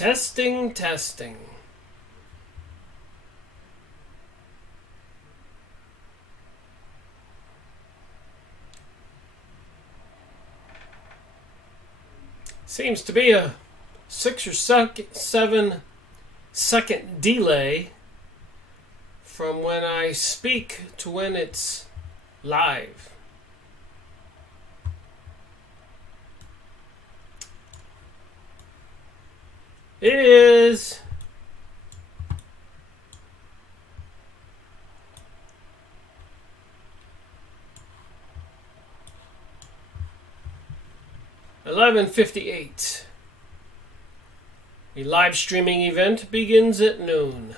Testing, testing. Seems to be a 6 or 7 second delay from when I speak to when it's live. It is 11:58. The live streaming event begins at noon.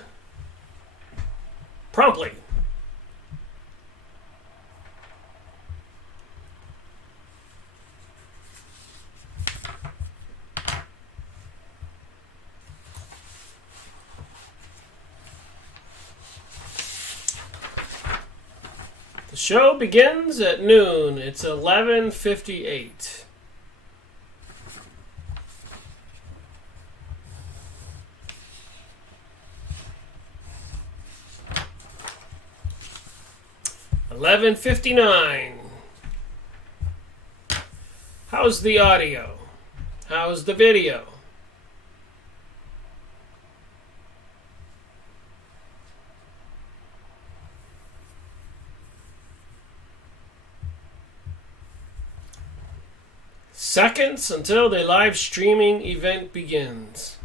Promptly. The show begins at noon. It's 11:58. $11:59. How's the audio? How's the video? Seconds until the live streaming event begins.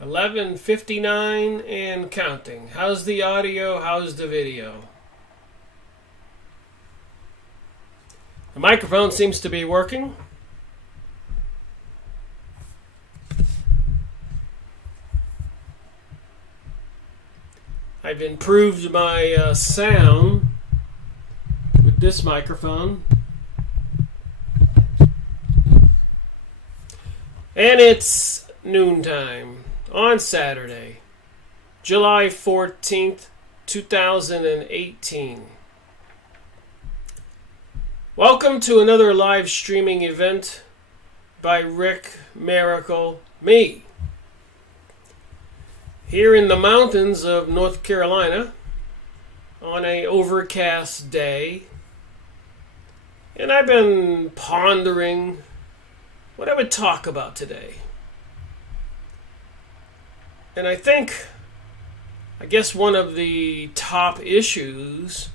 $11:59 and counting. How's the audio? How's the video? The microphone seems to be working. I've improved my sound with this microphone. And it's noontime on Saturday, July 14th, 2018. Welcome to another live streaming event by Rick Miracle, me. Here in the mountains of North Carolina on an overcast day. And I've been pondering what I would talk about today. And I guess one of the top issues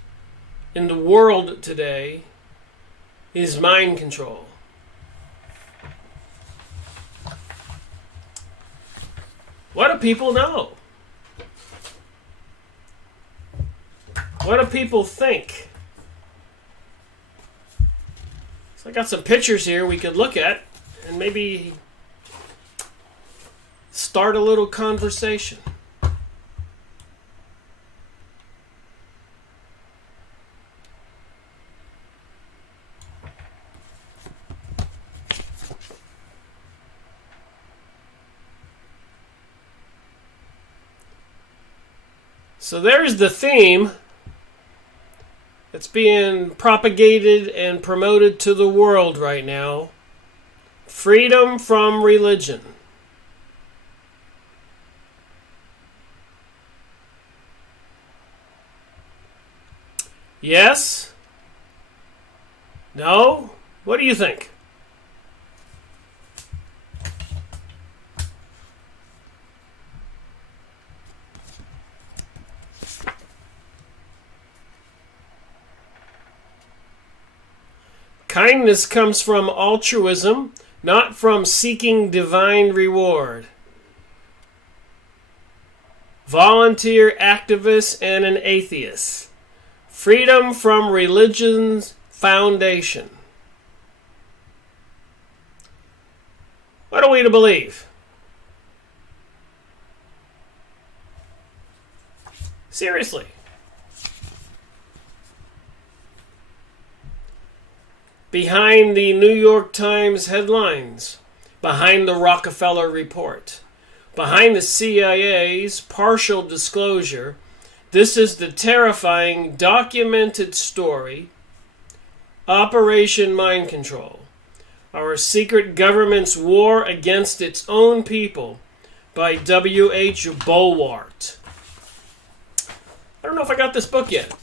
in the world today is mind control. What do people know? What do people think? So I got some pictures here we could look at and maybe start a little conversation. So there's the theme that's being propagated and promoted to the world right now. Freedom from religion. Yes? No? What do you think? Kindness comes from altruism, not from seeking divine reward. Volunteer, activist, and an atheist. Freedom from religion's foundation. What are we to believe? Seriously. Behind the New York Times headlines, behind the Rockefeller report, behind the CIA's partial disclosure, This is the terrifying documented story, Operation Mind Control, our secret government's war against its own people, by W.H. Bulwart. I don't know if I got this book yet,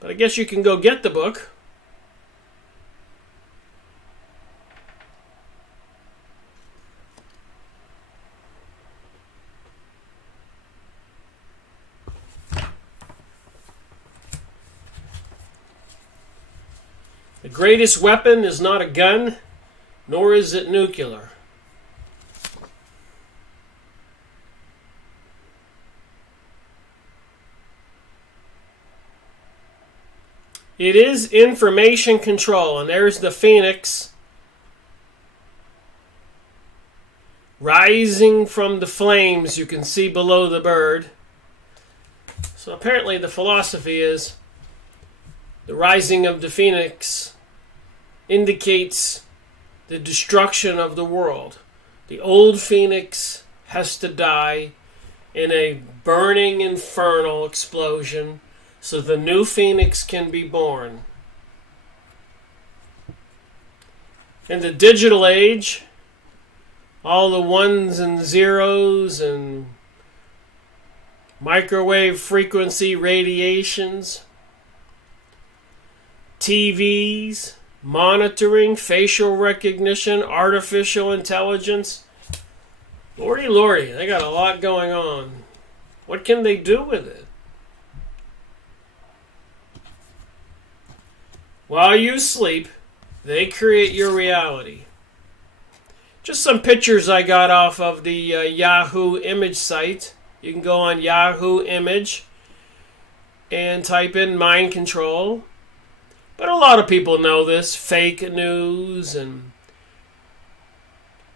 but I guess you can go get the book. The greatest weapon is not a gun, nor is it nuclear. It is information control, and there's the phoenix rising from the flames you can see below the bird. So apparently the philosophy is the rising of the phoenix indicates the destruction of the world. The old phoenix has to die in a burning infernal explosion so the new phoenix can be born. In the digital age, all the ones and zeros and microwave frequency radiations, TVs, monitoring, facial recognition, artificial intelligence. Lordy, lordy, they got a lot going on. What can they do with it? While you sleep, they create your reality. Just some pictures I got off of the Yahoo image site. You can go on Yahoo Image and type in mind control. But a lot of people know this. Fake news and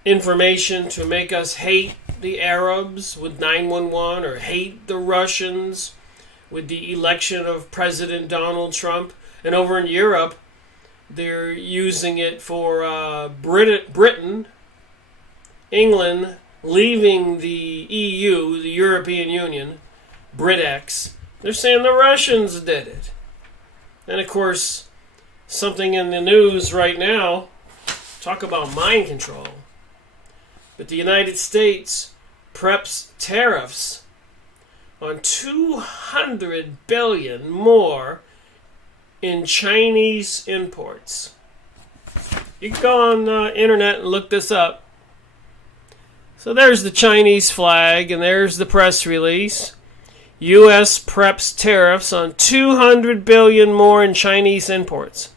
information to make us hate the Arabs with 911 or hate the Russians with the election of President Donald Trump. And over in Europe, they're using it for Britain, England, leaving the EU, the European Union, BritX. They're saying the Russians did it. And of course, something in the news right now, talk about mind control. But the United States preps tariffs on $200 billion more in Chinese imports. You can go on the internet and look this up. So there's the Chinese flag, and there's the press release. U.S. preps tariffs on $200 billion more in Chinese imports.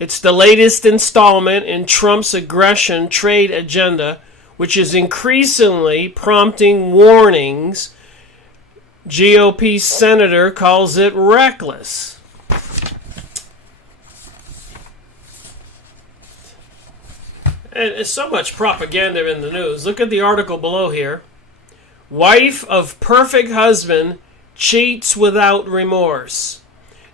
It's the latest installment in Trump's aggression trade agenda, which is increasingly prompting warnings. GOP senator calls it reckless. And there's so much propaganda in the news. Look at the article below here. Wife of perfect husband cheats without remorse.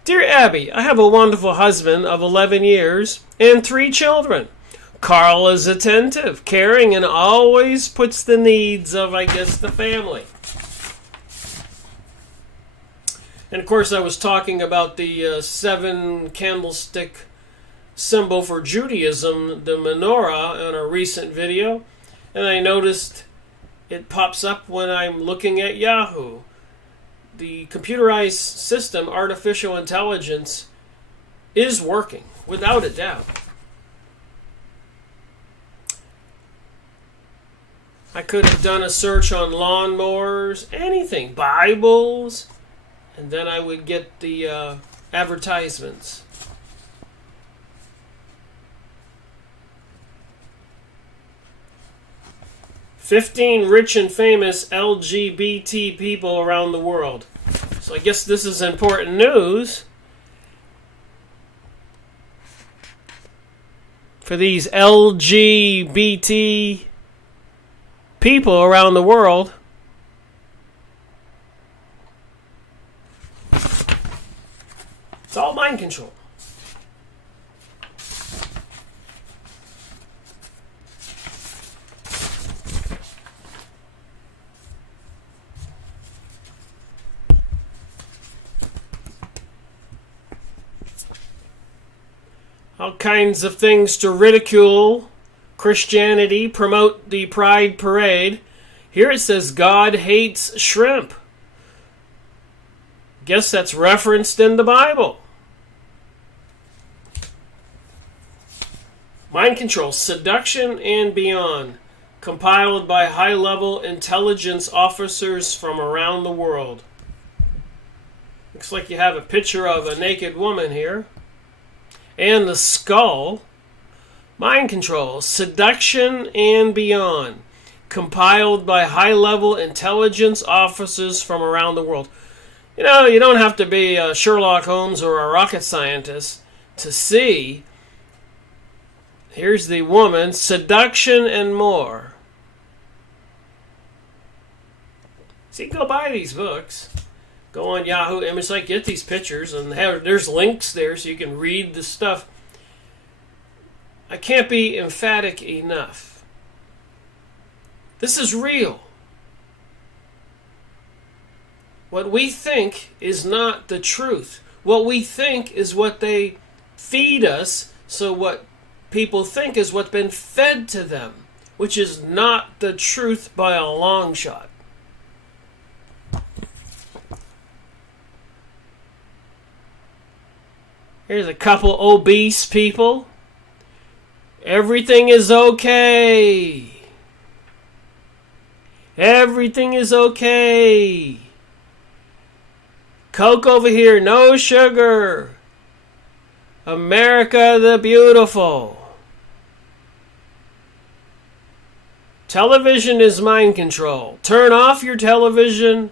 Dear Abby, I have a wonderful husband of 11 years and 3 children. Carl is attentive, caring, and always puts the needs of, the family. And of course I was talking about the 7 candlestick symbol for Judaism, the menorah, in a recent video. And I noticed it pops up when I'm looking at Yahoo. The computerized system, artificial intelligence, is working, without a doubt. I could have done a search on lawnmowers, anything, Bibles, and then I would get the advertisements. "15 rich and famous LGBT people around the world." So I guess this is important news for these LGBT people around the world. It's all mind control. all kinds of things to ridicule Christianity, promote the Pride Parade. Here it says God hates shrimp. Guess that's referenced in the Bible. Mind Control, Seduction and Beyond, compiled by high-level intelligence officers from around the world. Looks like you have a picture of a naked woman here. And the skull. Mind Control, Seduction and Beyond, compiled by high-level intelligence officers from around the world. You know, you don't have to be a Sherlock Holmes or a rocket scientist to see. Here's the woman, Seduction and More. See, go buy these books. Go on Yahoo Image Site, get these pictures, and there's links there so you can read the stuff. I can't be emphatic enough. This is real. What we think is not the truth. What we think is what they feed us, so what people think is what's been fed to them, which is not the truth by a long shot. Here's a couple obese people. Everything is okay. Everything is okay. Coke over here, no sugar. America the Beautiful. Television is mind control. Turn off your television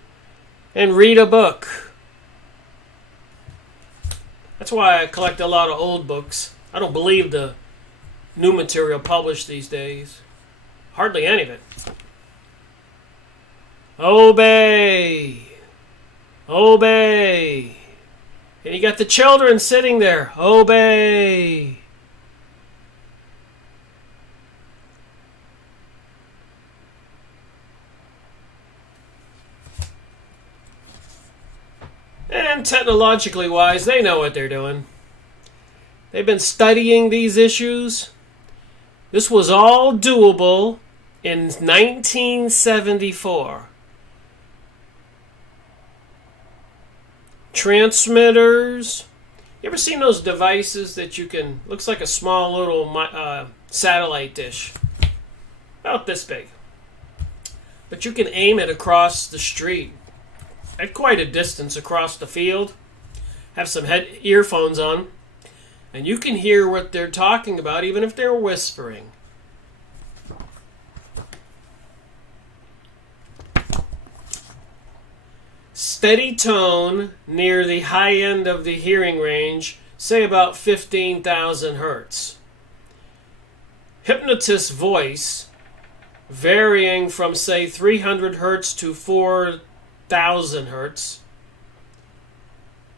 and read a book. That's why I collect a lot of old books. I don't believe the new material published these days. Hardly any of it. Obey. Obey. And you got the children sitting there. Obey. And technologically wise, they know what they're doing. They've been studying these issues. This was all doable in 1974. Transmitters. You ever seen those devices that you can, looks like a small little satellite dish, about this big, but you can aim it across the street at quite a distance across the field, have some earphones on, and you can hear what they're talking about even if they're whispering. Steady tone near the high end of the hearing range, say about 15,000 hertz. Hypnotist voice varying from say 300 hertz to 4,000 hertz.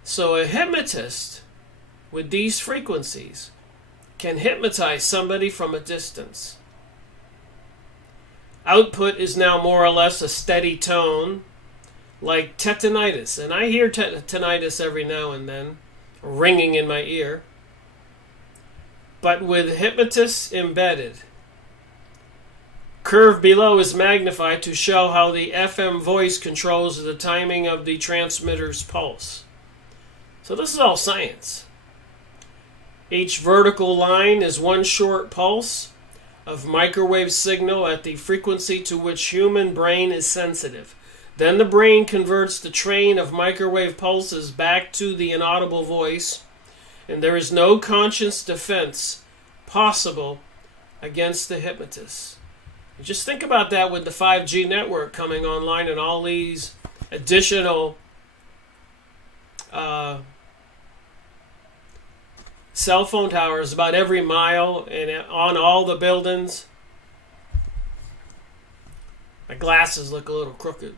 So a hypnotist with these frequencies can hypnotize somebody from a distance. Output is now more or less a steady tone, like tinnitus, and I hear tinnitus every now and then, ringing in my ear, but with hypnotists embedded. Curve below is magnified to show how the FM voice controls the timing of the transmitter's pulse. So this is all science. Each vertical line is one short pulse of microwave signal at the frequency to which human brain is sensitive. Then the brain converts the train of microwave pulses back to the inaudible voice, and there is no conscious defense possible against the hypnotist. Just think about that with the 5G network coming online and all these additional cell phone towers about every mile and on all the buildings. My glasses look a little crooked.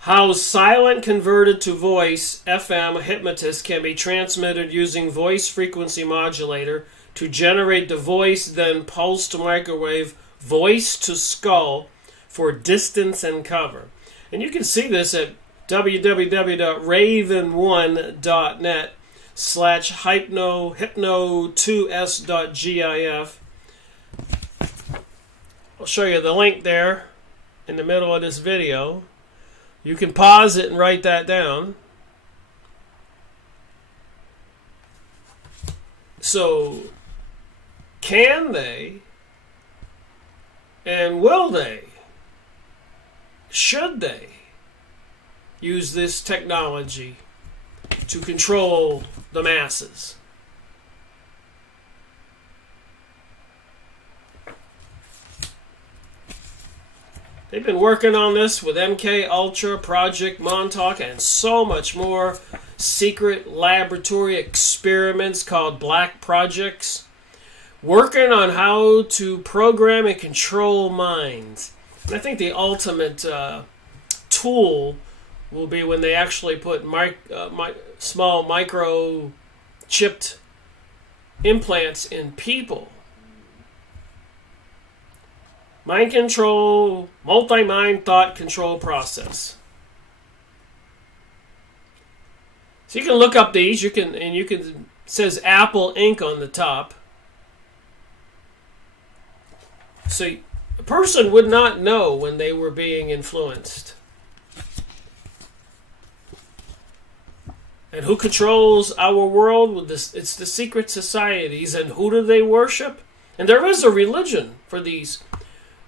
How silent converted to voice FM hypnotist can be transmitted using voice frequency modulator to generate the voice, then pulsed microwave voice to skull for distance and cover. And you can see this at www.raven1.net. hypno2s.gif. I'll show you the link there in the middle of this video. You can pause it and write that down. So, can they, and will they, should they use this technology to control the masses? They've been working on this with MK Ultra, Project Montauk, and so much more. Secret laboratory experiments called black projects. Working on how to program and control minds. And I think the ultimate tool will be when they actually put small microchipped implants in people. Mind control, multi-mind thought control process. So you can look up these. You can it says Apple Inc. on the top. So a person would not know when they were being influenced. And who controls our world with this? It's the secret societies. And who do they worship? And there is a religion for these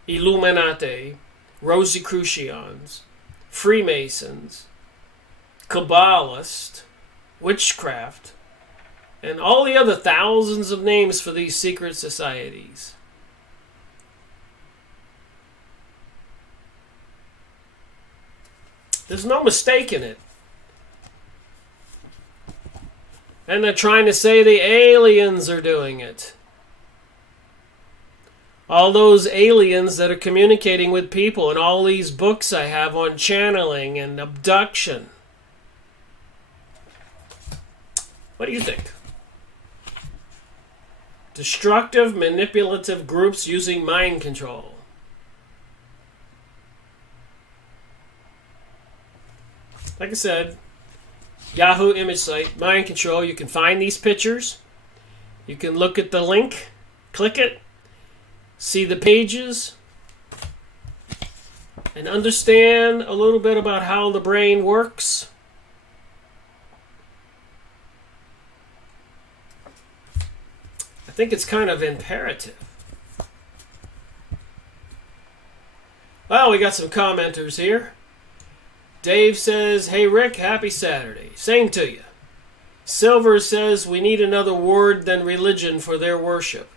Illuminati, Rosicrucians, Freemasons, Kabbalists, witchcraft, and all the other thousands of names for these secret societies. There's no mistake in it. And they're trying to say the aliens are doing it. All those aliens that are communicating with people, and all these books I have on channeling and abduction. What do you think? Destructive, manipulative groups using mind control. Like I said, Yahoo image site, mind control. You can find these pictures. You can look at the link, click it, see the pages, and understand a little bit about how the brain works. I think it's kind of imperative. Well, we got some commenters here. Dave says, "Hey Rick, happy Saturday." Same to you. Silver says, "We need another word than religion for their worship."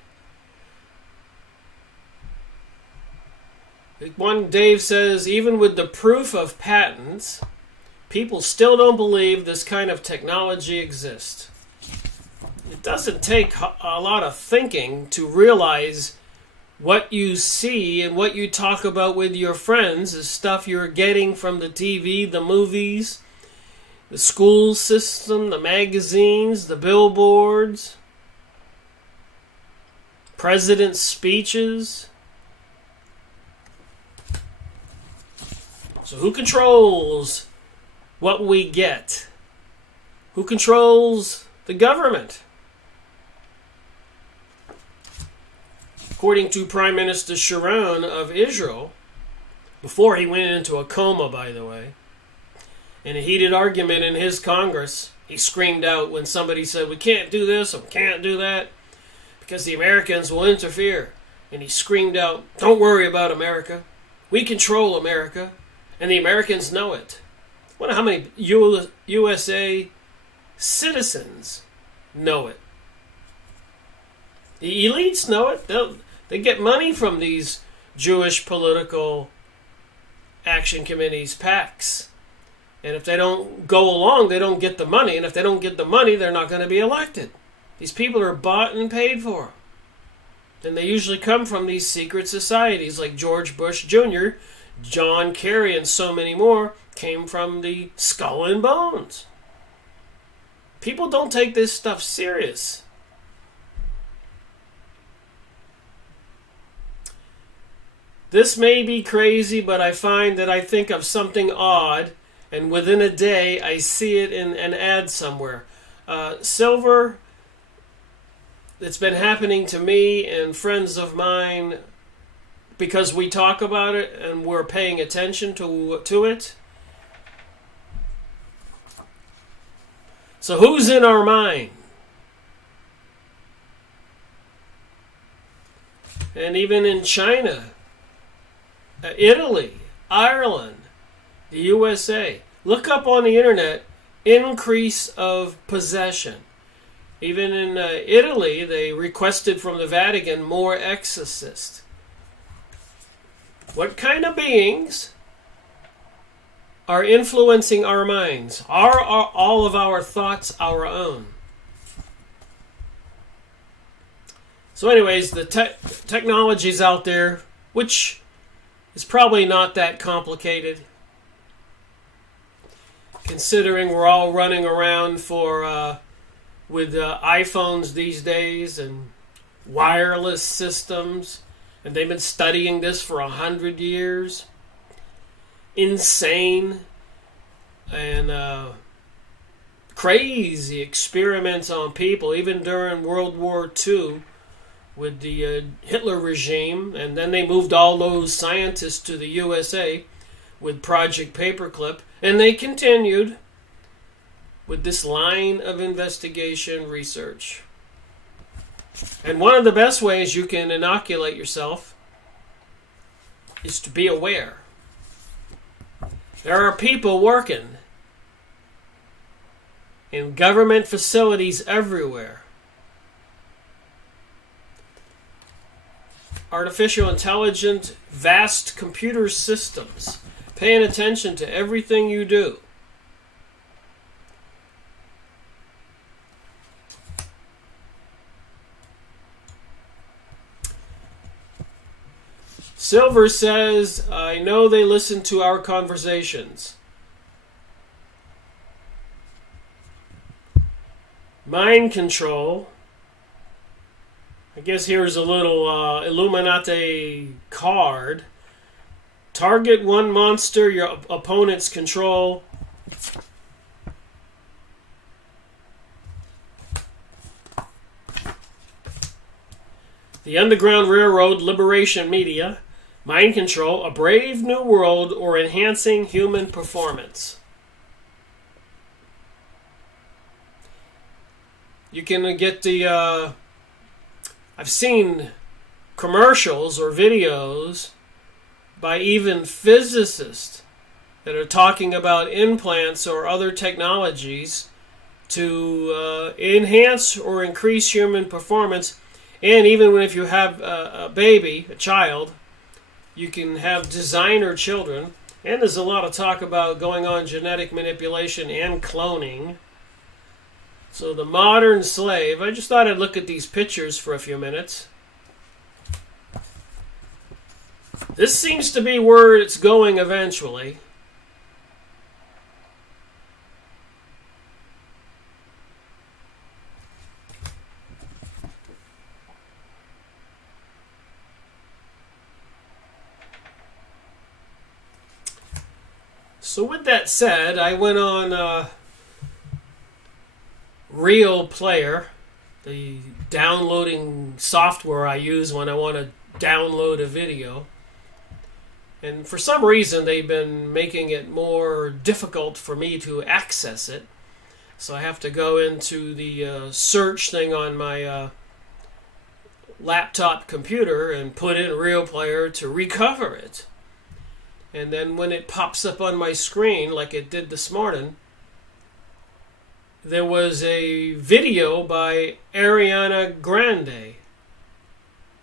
One Dave says, "Even with the proof of patents, people still don't believe this kind of technology exists." It doesn't take a lot of thinking to realize what you see and what you talk about with your friends is stuff you're getting from the TV, the movies, the school system, the magazines, the billboards, president's speeches. So who controls what we get? Who controls the government? According to Prime Minister Sharon of Israel, before he went into a coma, by the way, in a heated argument in his Congress, he screamed out when somebody said, "We can't do this, or we can't do that, because the Americans will interfere." And he screamed out, "Don't worry about America. We control America, and the Americans know it." I wonder how many USA citizens know it. The elites know it. They get money from these Jewish political action committees, PACs. And if they don't go along, they don't get the money. And if they don't get the money, they're not going to be elected. These people are bought and paid for. And they usually come from these secret societies like George Bush Jr., John Kerry, and so many more came from the Skull and Bones. People don't take this stuff serious. This may be crazy, but I find that I think of something odd, and within a day I see it in an ad somewhere. Silver, it's been happening to me and friends of mine because we talk about it and we're paying attention to it. So who's in our mind? And even in China, Italy, Ireland, the USA. Look up on the internet, increase of possession. Even in Italy, they requested from the Vatican more exorcists. What kind of beings are influencing our minds? Are all of our thoughts our own? So anyways, the technology's out there, which is probably not that complicated, considering we're all running around with iPhones these days and wireless systems, and they've been studying this for 100 years. Insane and crazy experiments on people, even during World War II with the Hitler regime, and then they moved all those scientists to the USA with Project Paperclip, and they continued with this line of investigation research. And one of the best ways you can inoculate yourself is to be aware. There are people working in government facilities everywhere. Artificial intelligence, vast computer systems, paying attention to everything you do. Silver says, I know they listen to our conversations. Mind control. I guess here's a little Illuminati card. Target one monster your opponents control. The Underground Railroad Liberation Media. Mind control, a brave new world, or enhancing human performance. You can get the... I've seen commercials or videos by even physicists that are talking about implants or other technologies to enhance or increase human performance. And even if you have a baby, a child, you can have designer children. And there's a lot of talk about going on genetic manipulation and cloning. So the modern slave, I just thought I'd look at these pictures for a few minutes. This seems to be where it's going eventually. So with that said, I went on Real Player, the downloading software I use when I want to download a video. And for some reason, they've been making it more difficult for me to access it. So I have to go into the search thing on my laptop computer and put in Real Player to recover it. And then when it pops up on my screen, like it did this morning, there was a video by Ariana Grande.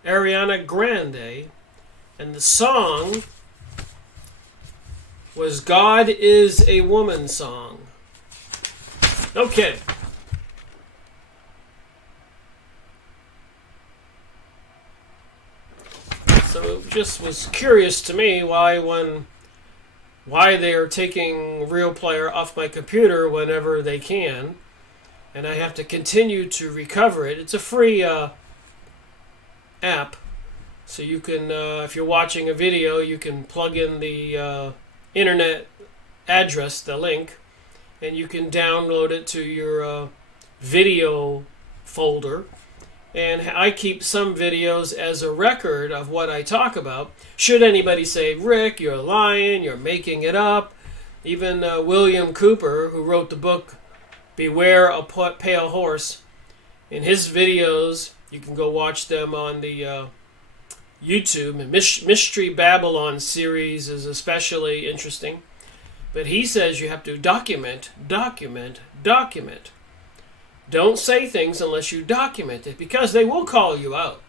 Ariana Grande. And the song was God is a Woman song. No kidding. So it just was curious to me why they are taking Real Player off my computer whenever they can, and I have to continue to recover it. It's a free app, so you can, if you're watching a video, you can plug in the internet address, the link, and you can download it to your video folder, and I keep some videos as a record of what I talk about. Should anybody say, Rick, you're lying, you're making it up. Even William Cooper, who wrote the book Beware a Pale Horse, in his videos, you can go watch them on the YouTube. And Mystery Babylon series is especially interesting. But he says you have to document. Don't say things unless you document it, because they will call you out.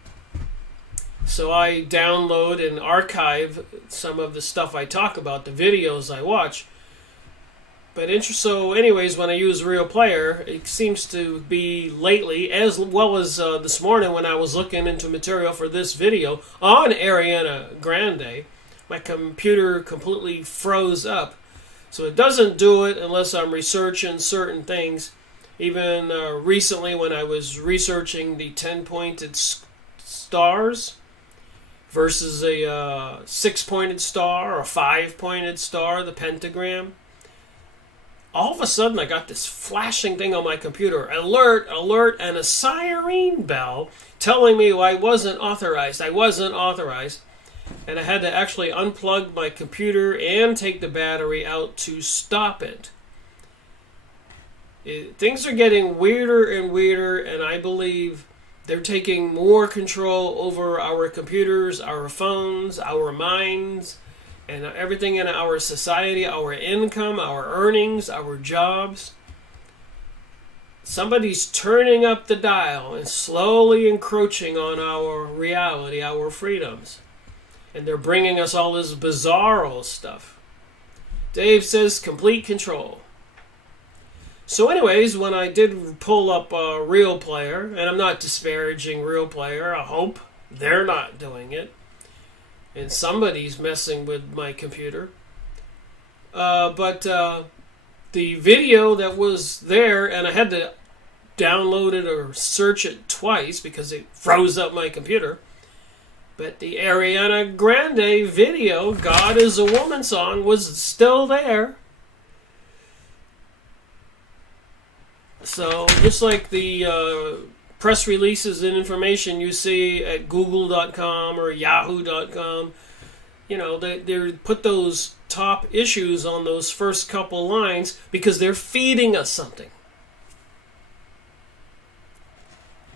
So I download and archive some of the stuff I talk about, the videos I watch. But so anyways, when I use Real Player, it seems to be lately, as well as this morning when I was looking into material for this video on Ariana Grande, my computer completely froze up. So it doesn't do it unless I'm researching certain things. Even recently when I was researching the 10-pointed stars versus a 6-pointed star or a 5-pointed star, the pentagram, all of a sudden I got this flashing thing on my computer, alert, and a siren bell telling me I wasn't authorized. And I had to actually unplug my computer and take the battery out to stop it. Things are getting weirder and weirder, and I believe they're taking more control over our computers, our phones, our minds, and everything in our society, our income, our earnings, our jobs. Somebody's turning up the dial and slowly encroaching on our reality, our freedoms. And they're bringing us all this bizarro stuff. Dave says complete control. So anyways, when I did pull up a Real Player, and I'm not disparaging Real Player, I hope they're not doing it, and somebody's messing with my computer. But the video that was there, and I had to download it or search it twice because it froze up my computer. But the Ariana Grande video, God is a Woman song, was still there. So just like the press releases and information you see at google.com or yahoo.com, you know, they put those top issues on those first couple lines because they're feeding us something.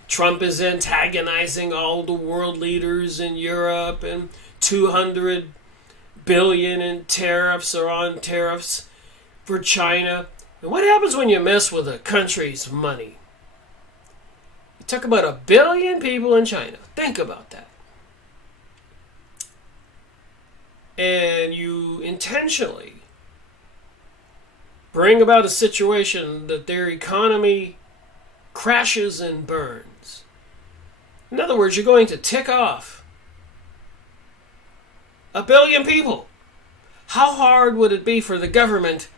Trump is antagonizing all the world leaders in Europe, and 200 billion in tariffs or on tariffs for China. And what happens when you mess with a country's money? You talk about 1 billion people in China. Think about that. And you intentionally bring about a situation that their economy crashes and burns. In other words, you're going to tick off 1 billion people. How hard would it be for the government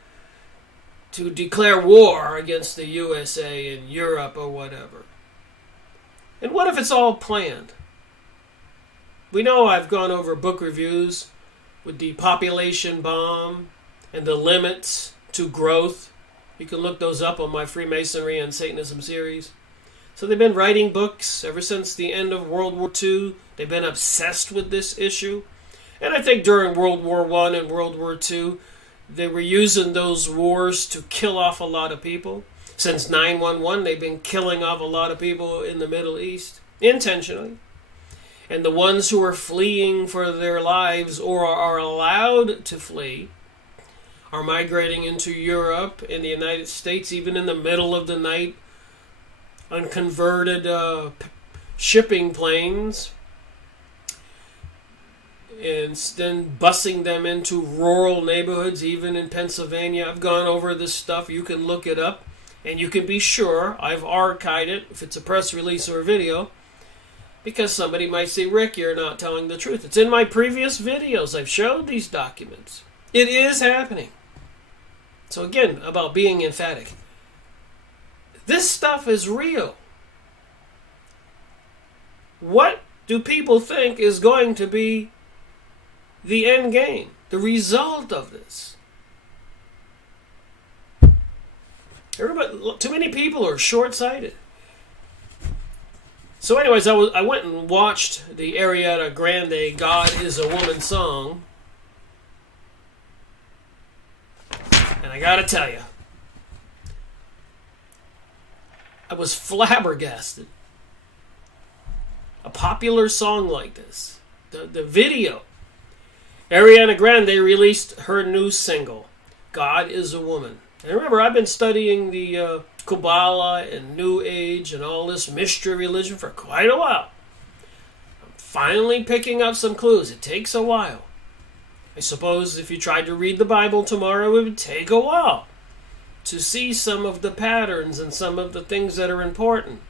to declare war against the USA and Europe or whatever? And what if it's all planned? We know I've gone over book reviews with the population bomb and the limits to growth. You can look those up on my Freemasonry and Satanism series. So they've been writing books ever since the end of World War II. They've been obsessed with this issue. And I think during World War I and World War II, they were using those wars to kill off a lot of people. Since 9/11, they've been killing off a lot of people in the Middle East, intentionally. And the ones who are fleeing for their lives or are allowed to flee are migrating into Europe and the United States, even in the middle of the night, on converted shipping planes, and then busing them into rural neighborhoods, even in Pennsylvania. I've gone over this stuff. You can look it up, and you can be sure I've archived it, if it's a press release or a video, because somebody might say, Rick, you're not telling the truth. It's in my previous videos. I've showed these documents. It is happening. So again, about being emphatic. This stuff is real. What do people think is going to be the end game, the result of this? Too many people are short-sighted. So anyways, I went and watched the Ariana Grande God is a Woman song. And I gotta tell you, I was flabbergasted. A popular song like this. The video. Ariana Grande released her new single, God is a Woman. And remember, I've been studying the Kabbalah and New Age and all this mystery religion for quite a while. I'm finally picking up some clues. It takes a while. I suppose if you tried to read the Bible tomorrow, it would take a while to see some of the patterns and some of the things that are important.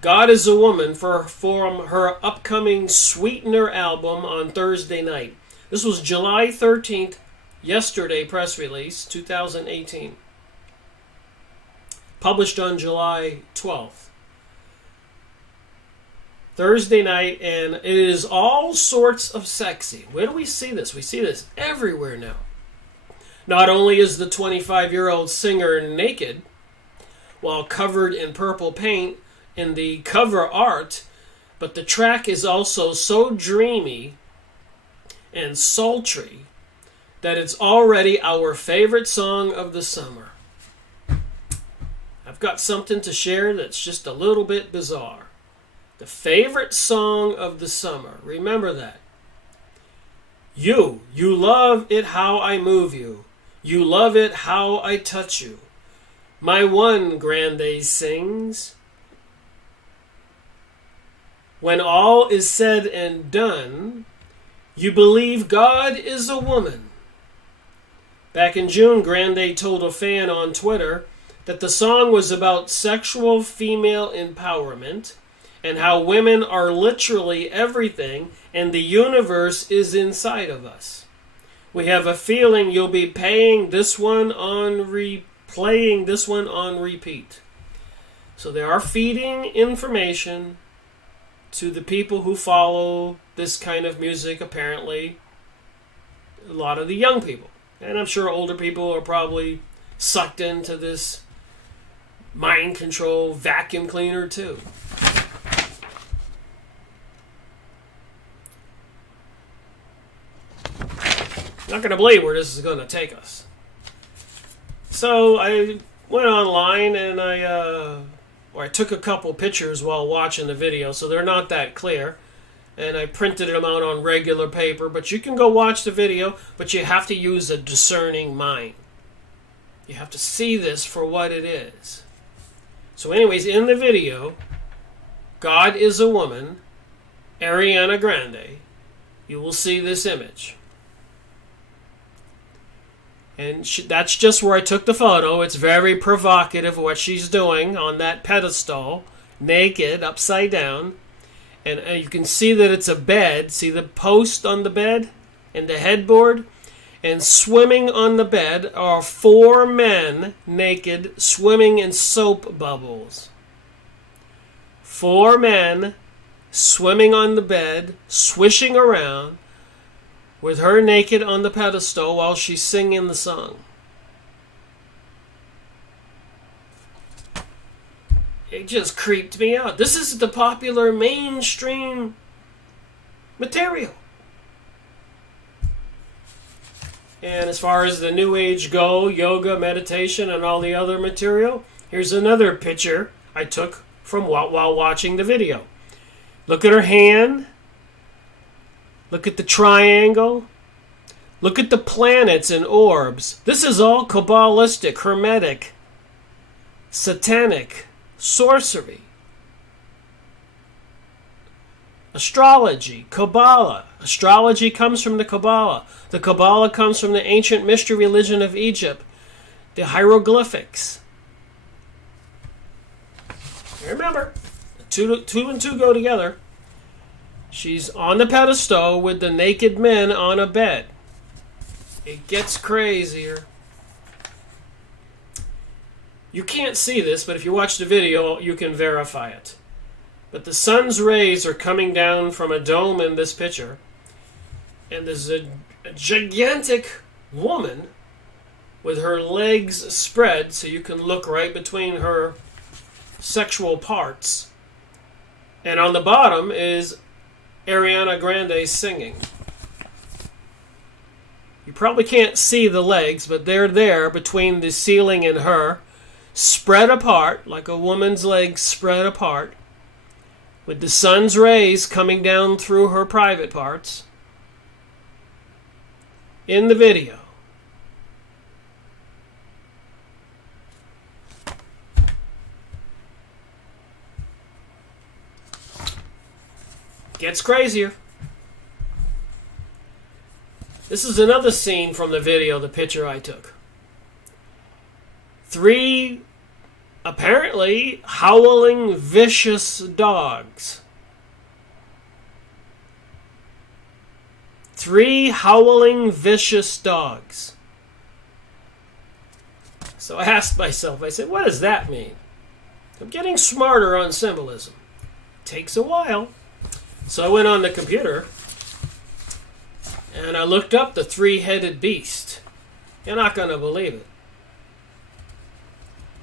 God is a Woman from her upcoming Sweetener album on Thursday night. This was July 13th, yesterday press release, 2018. Published on July 12th. Thursday night, and it is all sorts of sexy. Where do we see this? We see this everywhere now. Not only is the 25-year-old singer naked, while covered in purple paint in the cover art, but the track is also so dreamy and sultry that it's already our favorite song of the summer. I've got something to share that's just a little bit bizarre. The favorite song of the summer. Remember that. You love it how I move you. You love it how I touch you. My one, Grande sings. When all is said and done, you believe God is a woman. Back in June, Grande told a fan on Twitter that the song was about sexual female empowerment and how women are literally everything and the universe is inside of us. We have a feeling you'll be playing this one on repeat. So they are feeding information to the people who follow this kind of music, apparently. A lot of the young people. And I'm sure older people are probably sucked into this mind control vacuum cleaner too. Not going to believe where this is going to take us. So I went online and I took a couple pictures while watching the video, so they're not that clear. And I printed them out on regular paper, but you can go watch the video, but you have to use a discerning mind. You have to see this for what it is. So anyways, in the video, God is a Woman, Ariana Grande, you will see this image. And that's just where I took the photo. It's very provocative what she's doing on that pedestal, naked, upside down. And you can see that it's a bed. See the post on the bed and the headboard? And swimming on the bed are 4 men naked, swimming in soap bubbles. 4 men swimming on the bed, swishing around, with her naked on the pedestal while she's singing the song. It just creeped me out. This is the popular mainstream material. And as far as the New Age go, yoga, meditation, and all the other material, here's another picture I took from while watching the video. Look at her hand. Look at the triangle. Look at the planets and orbs. This is all Kabbalistic, Hermetic, Satanic, sorcery, astrology, Kabbalah. Astrology comes from the Kabbalah. The Kabbalah comes from the ancient mystery religion of Egypt, the hieroglyphics. Remember, two and two go together. She's on the pedestal with the naked men on a bed. It gets crazier. You can't see this, but if you watch the video, you can verify it. But the sun's rays are coming down from a dome in this picture. And there's a gigantic woman with her legs spread so you can look right between her sexual parts. And on the bottom is Ariana Grande singing. You probably can't see the legs, but they're there between the ceiling and her, spread apart, like a woman's legs spread apart, with the sun's rays coming down through her private parts. In the video. Gets crazier. This is another scene from the video, the picture I took. 3 apparently howling vicious dogs. 3 howling vicious dogs. So I asked myself, I said, what does that mean? I'm getting smarter on symbolism. Takes a while. So I went on the computer and I looked up the 3-headed beast. You're not going to believe it.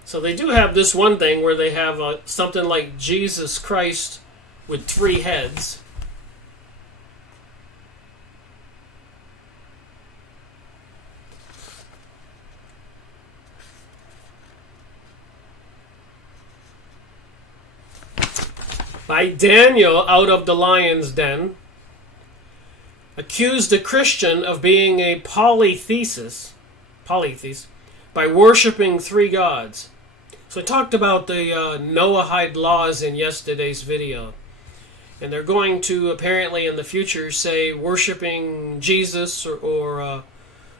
So they do have this one thing where they have something like Jesus Christ with 3 heads. By Daniel out of the lion's den, accused a Christian of being a polytheist by worshiping 3 gods. So I talked about the Noahide laws in yesterday's video. And they're going to apparently in the future say worshiping Jesus or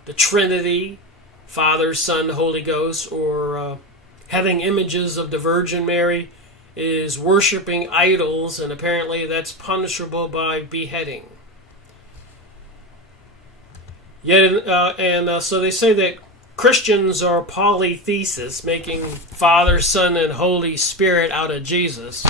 the Trinity, Father, Son, Holy Ghost, or having images of the Virgin Mary is worshiping idols, and apparently that's punishable by beheading. Yet, so they say that Christians are polytheists, making Father, Son, and Holy Spirit out of Jesus.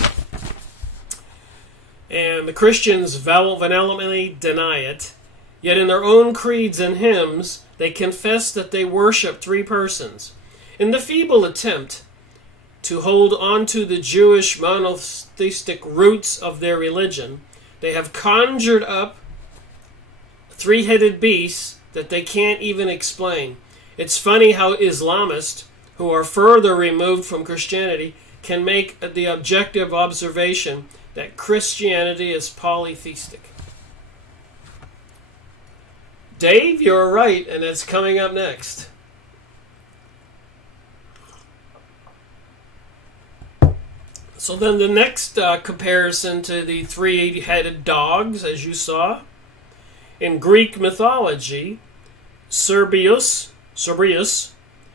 And the Christians vehemently deny it. Yet in their own creeds and hymns, they confess that they worship 3 persons. In the feeble attempt to hold on to the Jewish monotheistic roots of their religion, they have conjured up 3-headed beasts that they can't even explain. It's funny how Islamists, who are further removed from Christianity, can make the objective observation that Christianity is polytheistic. Dave, you're right, and it's coming up next. So then the next comparison to the 3-headed dogs, as you saw, in Greek mythology, Cerberus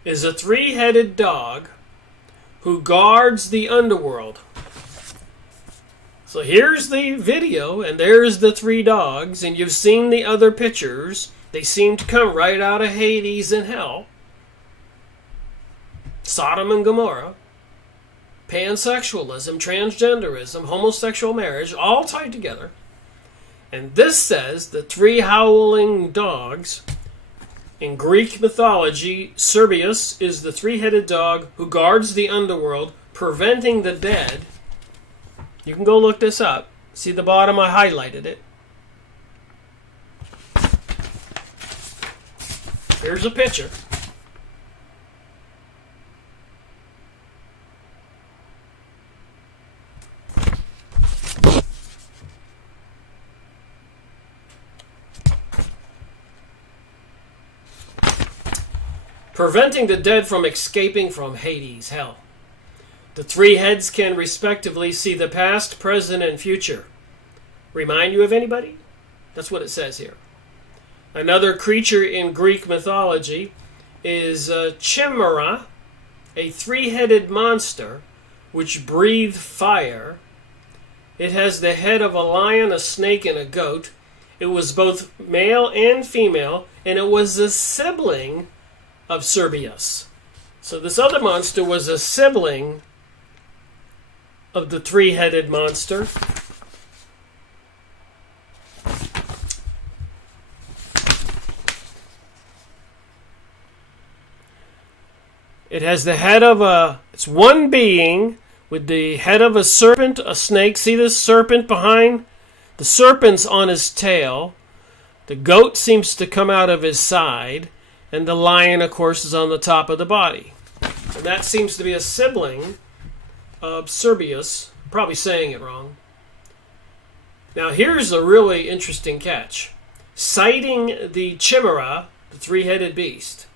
is a 3-headed dog who guards the underworld. So here's the video, and there's the 3 dogs, and you've seen the other pictures. They seem to come right out of Hades and hell. Sodom and Gomorrah. Pansexualism, transgenderism, homosexual marriage, all tied together. And this says the 3 howling dogs. In Greek mythology, Cerberus is the 3-headed dog who guards the underworld, preventing the dead. You can go look this up. See the bottom, I highlighted it. Here's a picture. Preventing the dead from escaping from Hades, hell. The 3 heads can respectively see the past, present, and future. Remind you of anybody? That's what it says here. Another creature in Greek mythology is Chimera, a 3-headed monster which breathes fire. It has the head of a lion, a snake, and a goat. It was both male and female, and it was a sibling of Cerberus. So this other monster was a sibling of the 3-headed monster. It has the head of it's one being with the head of a serpent, a snake. See this serpent behind? The serpent's on his tail. The goat seems to come out of his side. And the lion, of course, is on the top of the body. And that seems to be a sibling of Cerberus. Probably saying it wrong. Now here's a really interesting catch. Citing the chimera, the three-headed beast,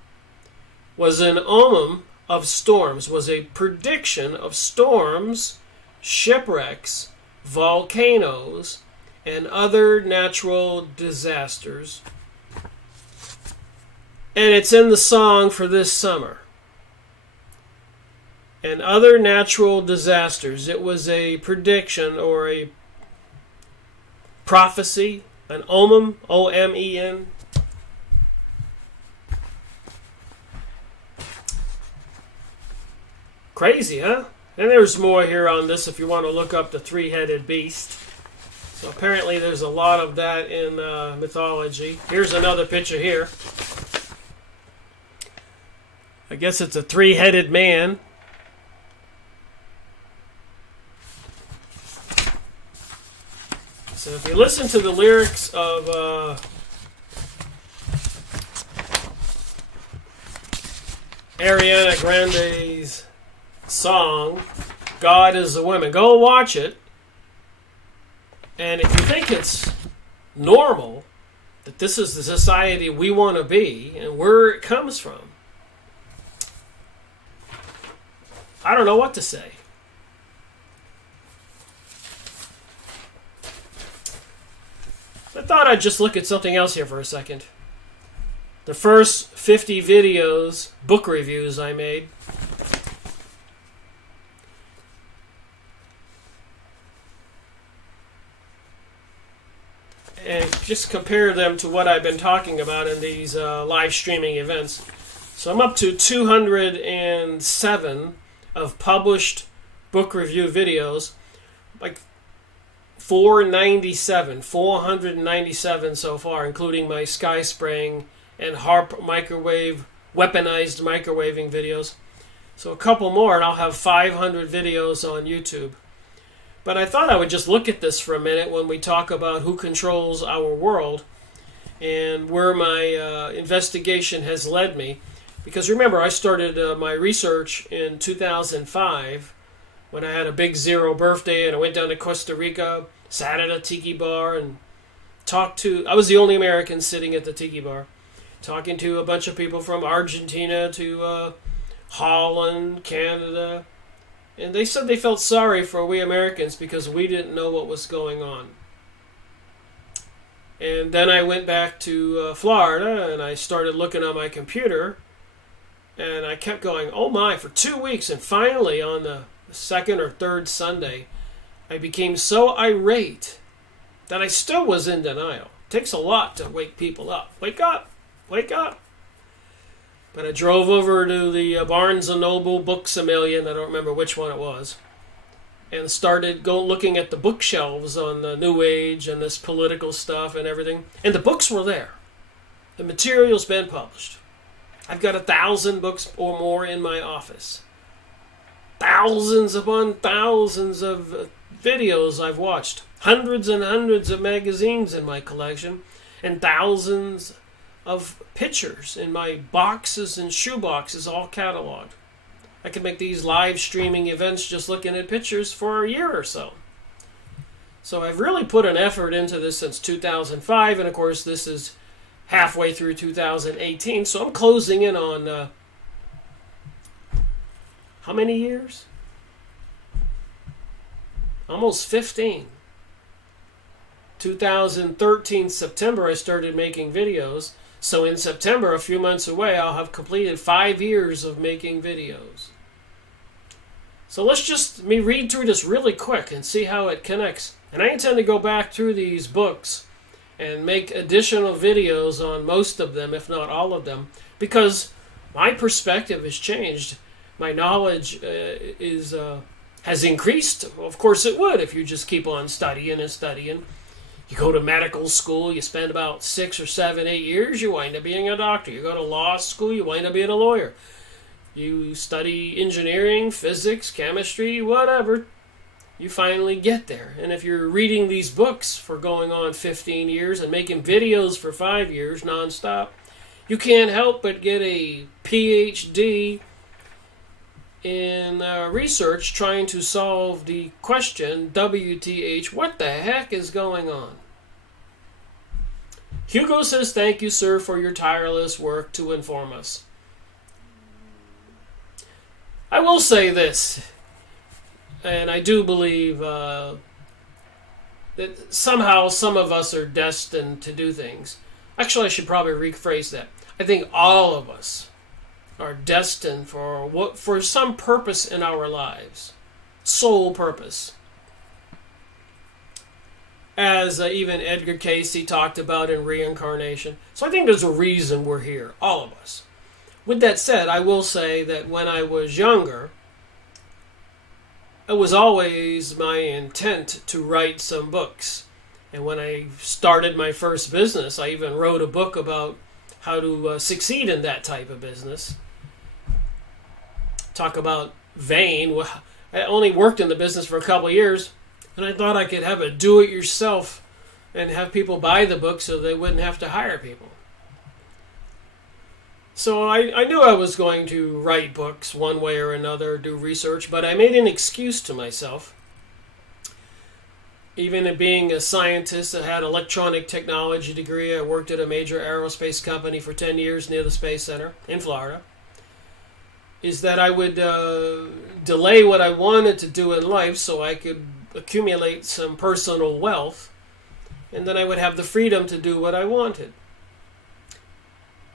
was an omen of storms, was a prediction of storms, shipwrecks, volcanoes, and other natural disasters. And it's in the song for this summer. And other natural disasters. It was a prediction or a prophecy, an omen, O-M-E-N. Crazy, huh? And there's more here on this if you want to look up the three-headed beast. So apparently there's a lot of that in mythology. Here's another picture here. I guess it's a three-headed man. So if you listen to the lyrics of Ariana Grande's song, God is a Woman, go watch it. And if you think it's normal that this is the society we want to be and where it comes from, I don't know what to say. I thought I'd just look at something else here for a second. The first 50 videos, book reviews I made. And just compare them to what I've been talking about in these live streaming events. So I'm up to 207 of published book review videos. Like 497 so far, including my sky spraying and HARP microwave, weaponized microwaving videos. So a couple more and I'll have 500 videos on YouTube. But I thought I would just look at this for a minute when we talk about who controls our world and where my investigation has led me. Because remember, I started my research in 2005 when I had a big zero birthday and I went down to Costa Rica, sat at a tiki bar and talked to, I was the only American sitting at the tiki bar, talking to a bunch of people from Argentina to Holland, Canada, and they said they felt sorry for we Americans because we didn't know what was going on. And then I went back to Florida and I started looking on my computer and I kept going, oh my, for 2 weeks, and finally on the second or third Sunday, I became so irate that I still was in denial. It takes a lot to wake people up. Wake up! Wake up! But I drove over to the Barnes & Noble Books A Million, I don't remember which one it was, and started looking at the bookshelves on the New Age and this political stuff and everything. And the books were there. The material's been published. I've got 1,000 books or more in my office. Thousands upon thousands of videos I've watched. Hundreds and hundreds of magazines in my collection. And thousands of pictures in my boxes and shoe boxes, all cataloged. I could make these live streaming events just looking at pictures for a year or so. So I've really put an effort into this since 2005, and of course this is halfway through 2018, so I'm closing in on how many years? Almost 15. 2013 September I started making videos. So in September, a few months away, I'll have completed 5 years of making videos. So let's just read through this really quick and see how it connects. And I intend to go back through these books and make additional videos on most of them, if not all of them, because my perspective has changed. My knowledge has increased. Of course it would if you just keep on studying and studying. You go to medical school, you spend about 6 or 7, 8 years, you wind up being a doctor. You go to law school, you wind up being a lawyer. You study engineering, physics, chemistry, whatever. You finally get there. And if you're reading these books for going on 15 years and making videos for 5 years nonstop, you can't help but get a PhD in research trying to solve the question, WTH, what the heck is going on? Hugo says, thank you, sir, for your tireless work to inform us. I will say this. And I do believe that somehow some of us are destined to do things. Actually, I should probably rephrase that. I think all of us are destined for some purpose in our lives. Sole purpose. As even Edgar Cayce talked about in Reincarnation. So I think there's a reason we're here, all of us. With that said, I will say that when I was younger, it was always my intent to write some books. And when I started my first business, I even wrote a book about how to succeed in that type of business. Talk about vain. I only worked in the business for a couple of years, and I thought I could have a do-it-yourself and have people buy the book so they wouldn't have to hire people. So I knew I was going to write books one way or another, do research, but I made an excuse to myself. Even being a scientist, I had an electronic technology degree. I worked at a major aerospace company for 10 years near the Space Center in Florida. Is that I would delay what I wanted to do in life so I could accumulate some personal wealth, and then I would have the freedom to do what I wanted.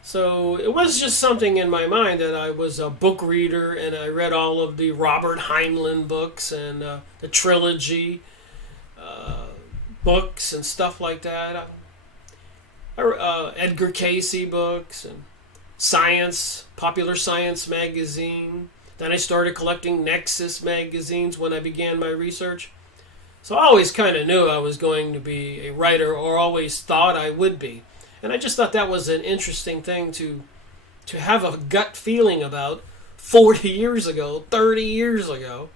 So it was just something in my mind that I was a book reader, and I read all of the Robert Heinlein books and the trilogy books and stuff like that. Edgar Cayce books and science, popular science magazine. Then I started collecting Nexus magazines when I began my research. So I always kind of knew I was going to be a writer, or always thought I would be. And I just thought that was an interesting thing to have a gut feeling about 40 years ago, 30 years ago.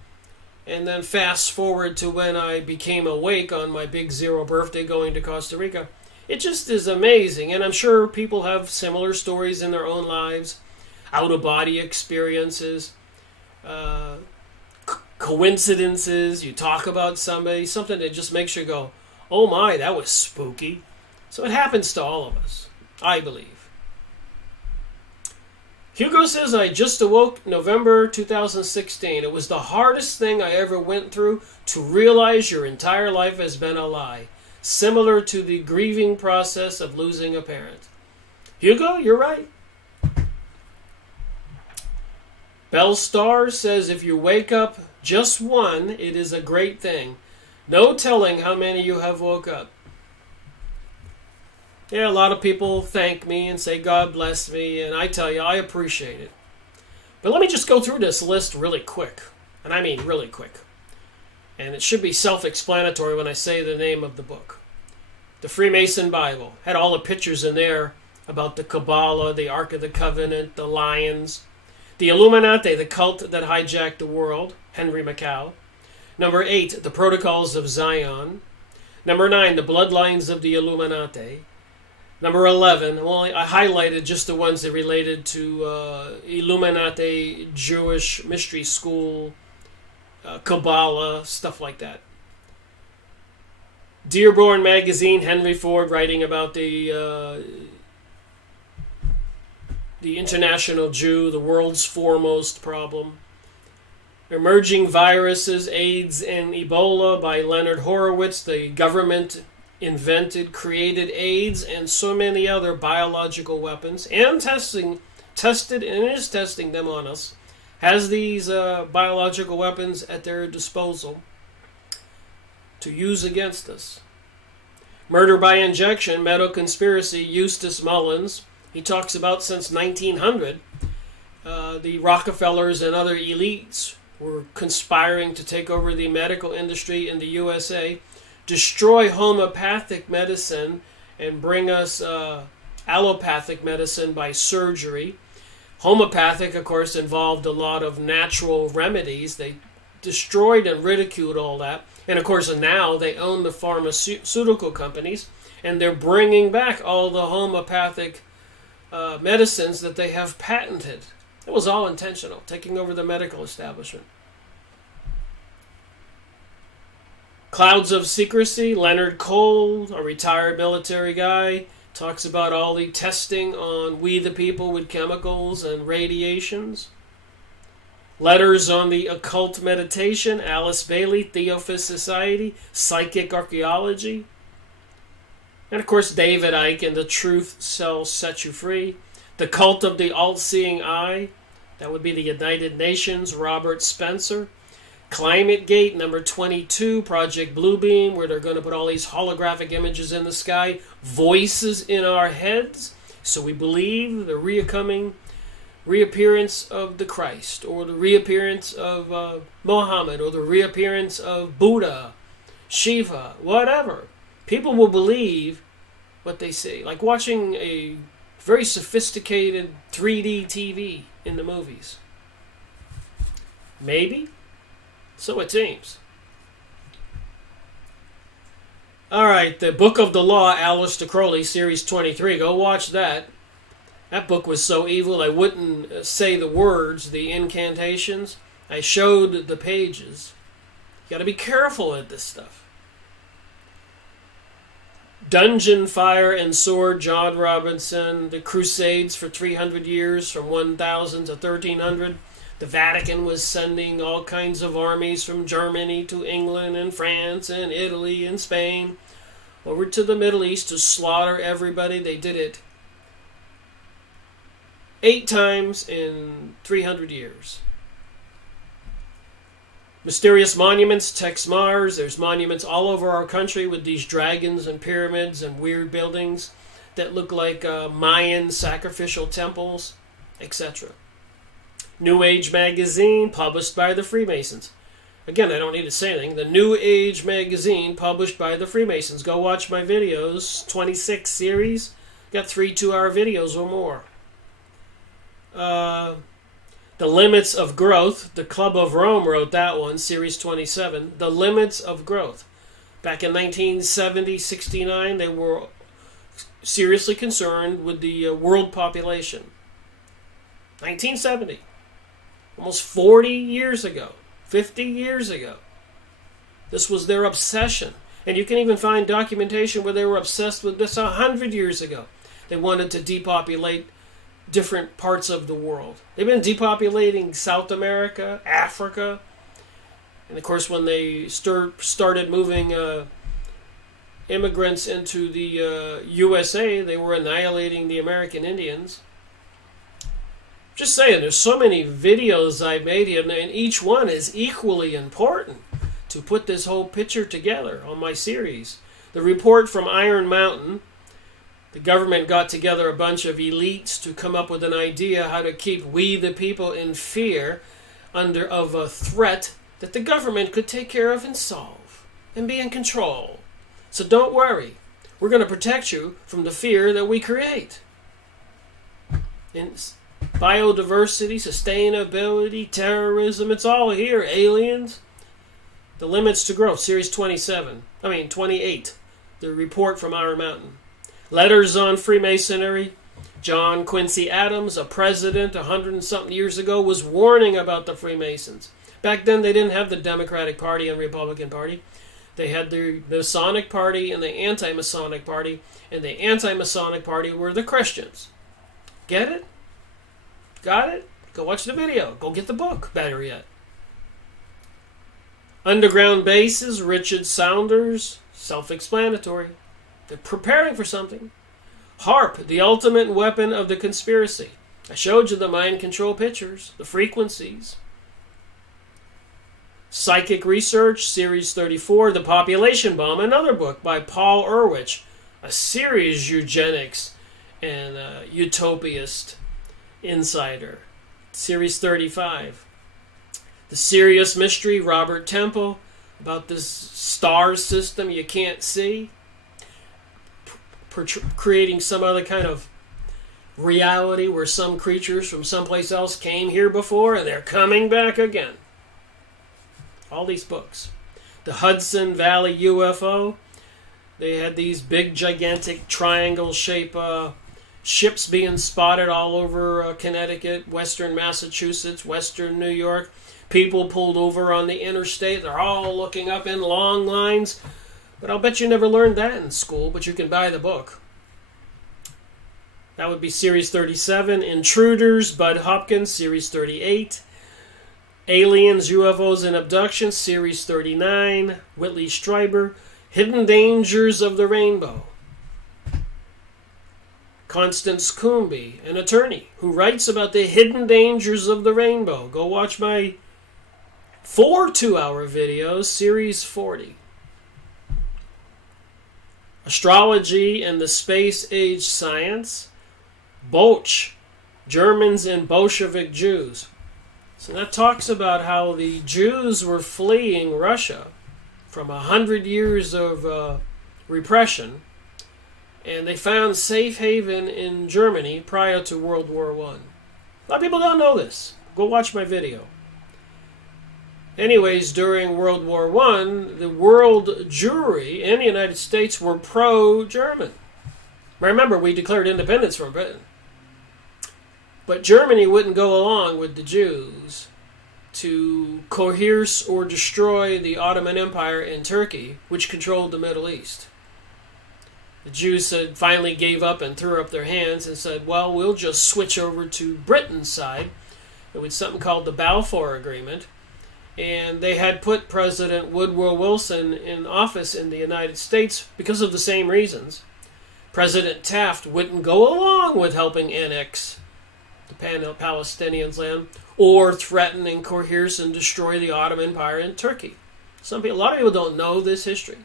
And then fast forward to when I became awake on my big 0 birthday going to Costa Rica. It just is amazing. And I'm sure people have similar stories in their own lives. Out-of-body experiences. Coincidences. You talk about somebody. Something that just makes you go, oh my, that was spooky. So it happens to all of us, I believe. Hugo says, I just awoke November 2016. It was the hardest thing I ever went through to realize your entire life has been a lie. Similar to the grieving process of losing a parent. Hugo, you're right. Bell Star says, if you wake up just one, it is a great thing. No telling how many you have woke up. Yeah, a lot of people thank me and say, God bless me, and I tell you, I appreciate it. But let me just go through this list really quick, and I mean really quick. And it should be self-explanatory when I say the name of the book. The Freemason Bible had all the pictures in there about the Kabbalah, the Ark of the Covenant, the lions. The Illuminati, the cult that hijacked the world, Henry Macau. Number 8, the Protocols of Zion. Number 9, the Bloodlines of the Illuminati. Number 11, well, I highlighted just the ones that related to Illuminati, Jewish Mystery School, Kabbalah, stuff like that. Dearborn Magazine, Henry Ford writing about the international Jew, the world's foremost problem. Emerging Viruses, AIDS and Ebola by Leonard Horowitz, the government created AIDS and so many other biological weapons, and tested and is testing them on us, has these biological weapons at their disposal to use against us. Murder by Injection, Meta-Conspiracy, Eustace Mullins. He talks about since 1900, the Rockefellers and other elites were conspiring to take over the medical industry in the USA, destroy homeopathic medicine, and bring us allopathic medicine by surgery. Homeopathic, of course, involved a lot of natural remedies. They destroyed and ridiculed all that. And of course, now they own the pharmaceutical companies, and they're bringing back all the homeopathic medicines that they have patented. It was all intentional, taking over the medical establishment. Clouds of Secrecy, Leonard Cole, a retired military guy, talks about all the testing on we the people with chemicals and radiations. Letters on the Occult Meditation, Alice Bailey, Theophist Society, Psychic Archaeology. And of course, David Icke and The Truth Shall Set You Free. The Cult of the All-Seeing Eye, that would be the United Nations, Robert Spencer. Climate Gate, number 22, Project Bluebeam, where they're going to put all these holographic images in the sky, voices in our heads, so we believe the reappearance of the Christ, or the reappearance of Mohammed, or the reappearance of Buddha, Shiva, whatever. People will believe what they see, like watching a very sophisticated 3D TV in the movies. Maybe. So it seems. All right, the Book of the Law, Aleister Crowley, Series 23. Go watch that. That book was so evil I wouldn't say the words, the incantations. I showed the pages. You got to be careful with this stuff. Dungeon, Fire, and Sword, John Robinson. The Crusades for 300 years, from 1000 to 1300. The Vatican was sending all kinds of armies from Germany to England and France and Italy and Spain over to the Middle East to slaughter everybody. They did it 8 times in 300 years. Mysterious monuments, Tex Mars. There's monuments all over our country with these dragons and pyramids and weird buildings that look like Mayan sacrificial temples, etc. New Age magazine, published by the Freemasons. Again, I don't need to say anything. The New Age magazine, published by the Freemasons. Go watch my videos. 26 series. Got 3 2-hour videos or more. The Limits of Growth. The Club of Rome wrote that one, Series 27. The Limits of Growth. Back in 1970, 69, they were seriously concerned with the world population. 1970. Almost 40 years ago, 50 years ago. This was their obsession. And you can even find documentation where they were obsessed with this 100 years ago. They wanted to depopulate different parts of the world. They've been depopulating South America, Africa. And of course, when they started moving immigrants into the USA, they were annihilating the American Indians. Just saying, there's so many videos I've made here, and each one is equally important to put this whole picture together on my series. The report from Iron Mountain, the government got together a bunch of elites to come up with an idea how to keep we the people in fear of a threat that the government could take care of and solve and be in control. So don't worry, we're going to protect you from the fear that we create. Biodiversity, sustainability, terrorism, it's all here. Aliens. The Limits to Growth, Series 28. The report from Iron Mountain. Letters on Freemasonry. John Quincy Adams, a president 100 and something years ago, was warning about the Freemasons. Back then they didn't have the Democratic Party and Republican Party. They had the Masonic Party and the Anti-Masonic Party, and the Anti-Masonic Party were the Christians. Get it? Got it? Go watch the video. Go get the book. Better yet. Underground Bases, Richard Saunders. Self-explanatory. They're preparing for something. HARP, the ultimate weapon of the conspiracy. I showed you the mind control pictures, the frequencies. Psychic Research, Series 34, The Population Bomb, another book by Paul Ehrlich, a serious eugenics and utopiast insider. Series 35. The Serious Mystery, Robert Temple, about this star system you can't see, creating some other kind of reality where some creatures from someplace else came here before and they're coming back again. All these books. The Hudson Valley UFO. They had these big, gigantic, triangle-shaped ships being spotted all over Connecticut, western Massachusetts, western New York. People pulled over on the interstate. They're all looking up in long lines. But I'll bet you never learned that in school, but you can buy the book. That would be Series 37. Intruders, Bud Hopkins, Series 38. Aliens, UFOs, and Abductions, Series 39. Whitley Strieber, Hidden Dangers of the Rainbow. Constance Coombe, an attorney who writes about the hidden dangers of the rainbow. Go watch my 4 2-hour videos, Series 40. Astrology and the Space Age Science. Boch, Germans and Bolshevik Jews. So that talks about how the Jews were fleeing Russia from 100 years of repression, and they found safe haven in Germany prior to World War I. A lot of people don't know this. Go watch my video. Anyways, during World War I, the world Jewry in the United States were pro-German. Remember, we declared independence from Britain. But Germany wouldn't go along with the Jews to coerce or destroy the Ottoman Empire in Turkey, which controlled the Middle East. The Jews finally gave up and threw up their hands and said, well, we'll just switch over to Britain's side. It was something called the Balfour Agreement. And they had put President Woodrow Wilson in office in the United States because of the same reasons. President Taft wouldn't go along with helping annex the Palestinians' land or threaten and coerce and destroy the Ottoman Empire in Turkey. A lot of people don't know this history.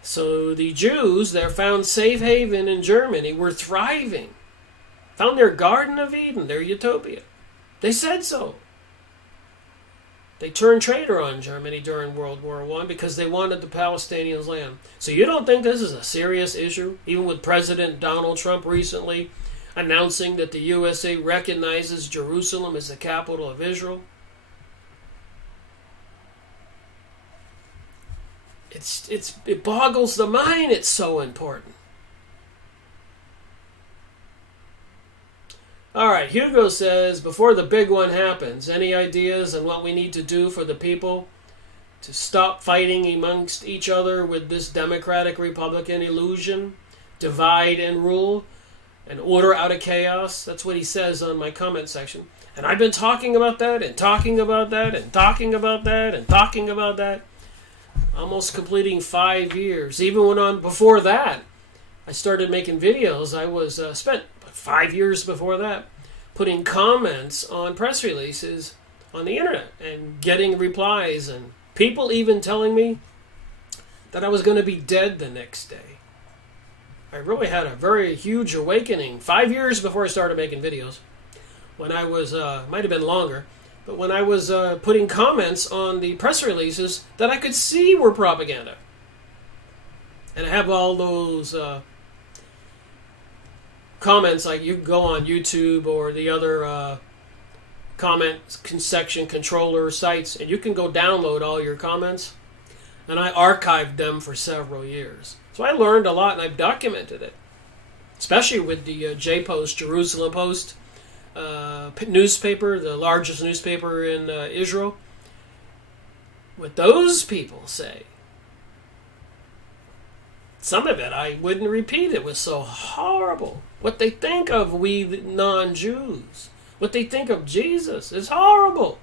So the Jews that found safe haven in Germany were thriving. Found their Garden of Eden, their utopia. They said so. They turned traitor on Germany during World War I because they wanted the Palestinians' land. So you don't think this is a serious issue? Even with President Donald Trump recently announcing that the USA recognizes Jerusalem as the capital of Israel. It boggles the mind. It's so important. All right, Hugo says, before the big one happens, any ideas on what we need to do for the people to stop fighting amongst each other with this Democratic-Republican illusion, divide and rule, and order out of chaos? That's what he says on my comment section. And I've been talking about that and talking about that and talking about that and talking about that. Almost completing 5 years. Even before that, I started making videos. I was spent 5 years before that putting comments on press releases on the internet and getting replies and people even telling me that I was going to be dead the next day. I really had a very huge awakening 5 years before I started making videos. When I was, might have been longer, but when I was putting comments on the press releases that I could see were propaganda. And I have all those comments, like you can go on YouTube or the other comment section controller sites, and you can go download all your comments. And I archived them for several years. So I learned a lot and I've documented it. Especially with the J-Post, Jerusalem Post newspaper, the largest newspaper in Israel. What those people say. Some of it I wouldn't repeat. It was so horrible. What they think of we non-Jews. What they think of Jesus is horrible.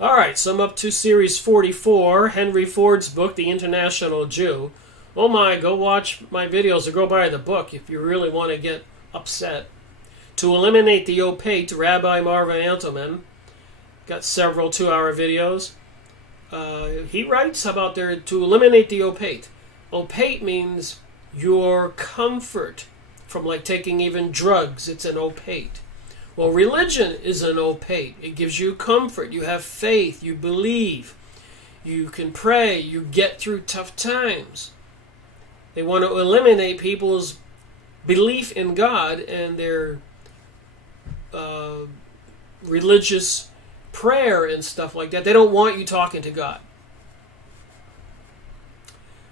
All right, so I'm up to Series 44, Henry Ford's book, The International Jew. Oh my, go watch my videos or go buy the book if you really want to get upset. To Eliminate the Opaque, Rabbi Marvin Antelman. Got several 2-hour videos. He writes about to eliminate the opaque. Opaque means your comfort from like taking even drugs. It's an opaque. Well, religion is an opaque. It gives you comfort. You have faith. You believe. You can pray. You get through tough times. They want to eliminate people's belief in God and their religious prayer and stuff like that. They don't want you talking to God.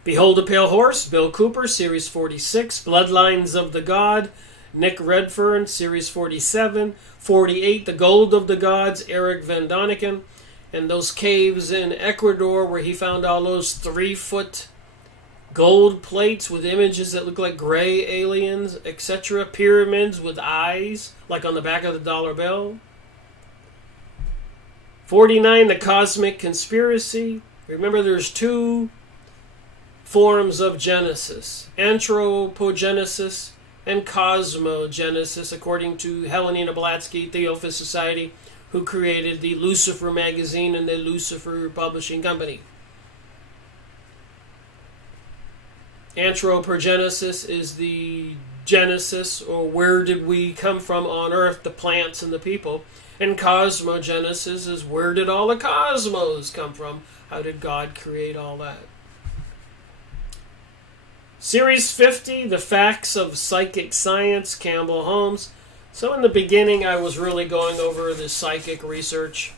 Behold a Pale Horse, Bill Cooper, Series 46. Bloodlines of the God, Nick Redfern, Series 47. 48, The Gold of the Gods, Eric Van Doniken. And those caves in Ecuador where he found all those 3-foot gold plates with images that look like gray aliens, etc. Pyramids with eyes, like on the back of the dollar bill. 49, The Cosmic Conspiracy. Remember, there's 2 forms of Genesis: anthropogenesis and cosmogenesis, according to Helena Blavatsky, Theophilus Society, who created the Lucifer magazine and the Lucifer Publishing Company. Anthropogenesis is the genesis, or where did we come from on earth, the plants and the people. And cosmogenesis is where did all the cosmos come from? How did God create all that? Series 50, The Facts of Psychic Science, Campbell Holmes. So in the beginning, I was really going over the psychic research.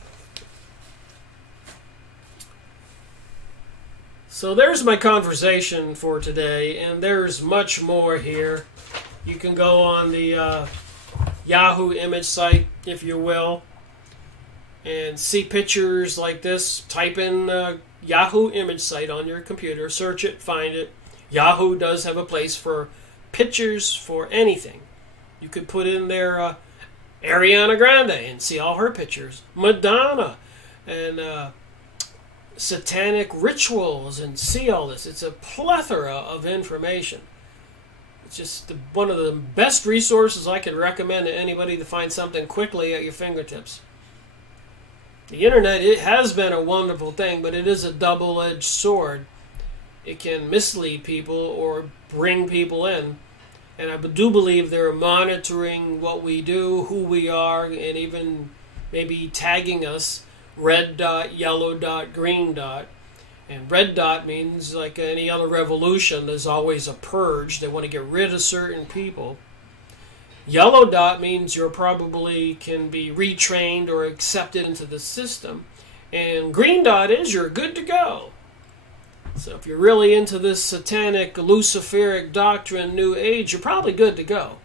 So there's my conversation for today, and there's much more here. You can go on the Yahoo image site, if you will, and see pictures like this. Type in Yahoo image site on your computer, search it, find it. Yahoo does have a place for pictures for anything. You could put in there Ariana Grande and see all her pictures. Madonna and satanic rituals and see all this. It's a plethora of information. It's just one of the best resources I could recommend to anybody to find something quickly at your fingertips. The internet, it has been a wonderful thing, but it is a double-edged sword. It can mislead people or bring people in. And I do believe they're monitoring what we do, who we are, and even maybe tagging us red dot, yellow dot, green dot. And red dot means, like any other revolution, there's always a purge. They want to get rid of certain people. Yellow dot means you probably can be retrained or accepted into the system. And green dot is you're good to go. So if you're really into this satanic, luciferic doctrine, New Age, you're probably good to go.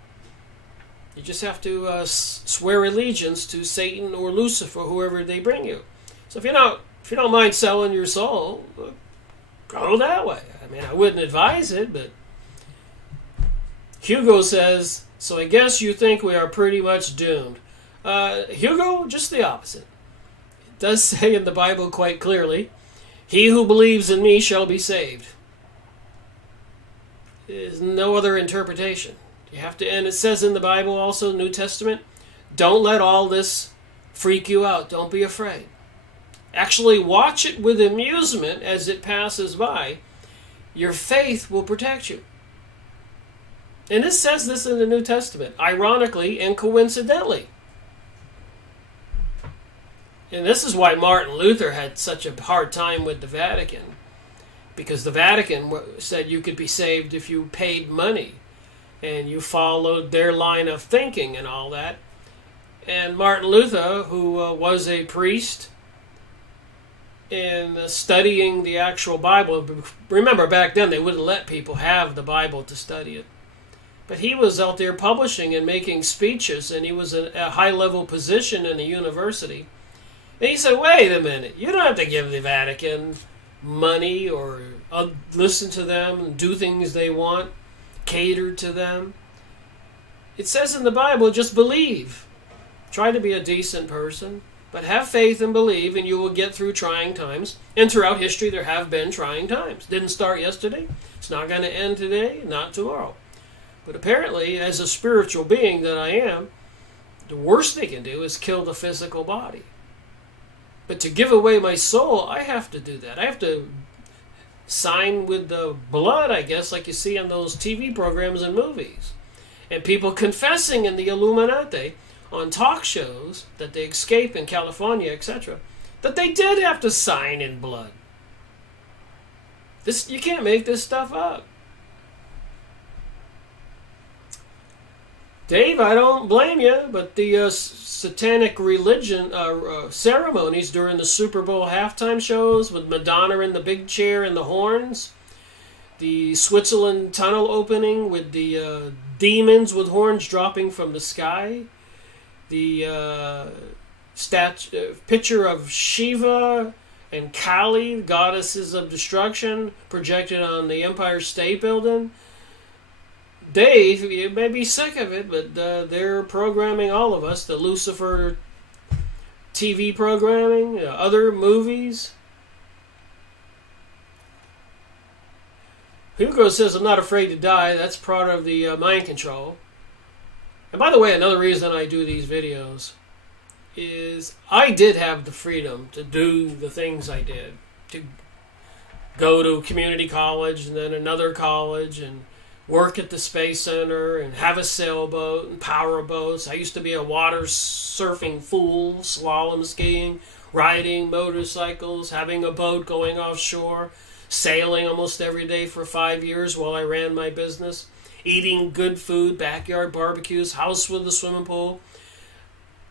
You just have to swear allegiance to Satan or Lucifer, whoever they bring you. So if you don't mind selling your soul, go that way. I mean, I wouldn't advise it, but Hugo says, so I guess you think we are pretty much doomed. Hugo, just the opposite. It does say in the Bible quite clearly, he who believes in me shall be saved. There's no other interpretation. You have to, and it says in the Bible also, New Testament, don't let all this freak you out. Don't be afraid. Actually, watch it with amusement as it passes by. Your faith will protect you. And it says this in the New Testament, ironically and coincidentally. And this is why Martin Luther had such a hard time with the Vatican. Because the Vatican said you could be saved if you paid money. And you followed their line of thinking and all that. And Martin Luther, who was a priest in studying the actual Bible, remember back then they wouldn't let people have the Bible to study it. But he was out there publishing and making speeches, and he was in a high-level position in a university. And he said, wait a minute, you don't have to give the Vatican money or listen to them and do things they want, cater to them. It says in the Bible, just believe. Try to be a decent person, but have faith and believe, and you will get through trying times. And throughout history, there have been trying times. Didn't start yesterday. It's not going to end today, not tomorrow. But apparently, as a spiritual being that I am, the worst they can do is kill the physical body. But to give away my soul, I have to do that. I have to sign with the blood, I guess, like you see on those TV programs and movies. And people confessing in the Illuminati on talk shows that they escape in California, etc., that they did have to sign in blood. You can't make this stuff up. Dave, I don't blame you, but the satanic religion ceremonies during the Super Bowl halftime shows with Madonna in the big chair and the horns, the Switzerland tunnel opening with the demons with horns dropping from the sky, the picture of Shiva and Kali, goddesses of destruction, projected on the Empire State Building. Dave, you may be sick of it, but they're programming all of us. The Lucifer TV programming, other movies. Hugo says, I'm not afraid to die. That's part of the mind control. And by the way, another reason I do these videos is I did have the freedom to do the things I did. To go to community college and then another college and work at the Space Center and have a sailboat and power boats. I used to be a water surfing fool, slalom skiing, riding motorcycles, having a boat going offshore, sailing almost every day for 5 years while I ran my business, eating good food, backyard barbecues, house with a swimming pool.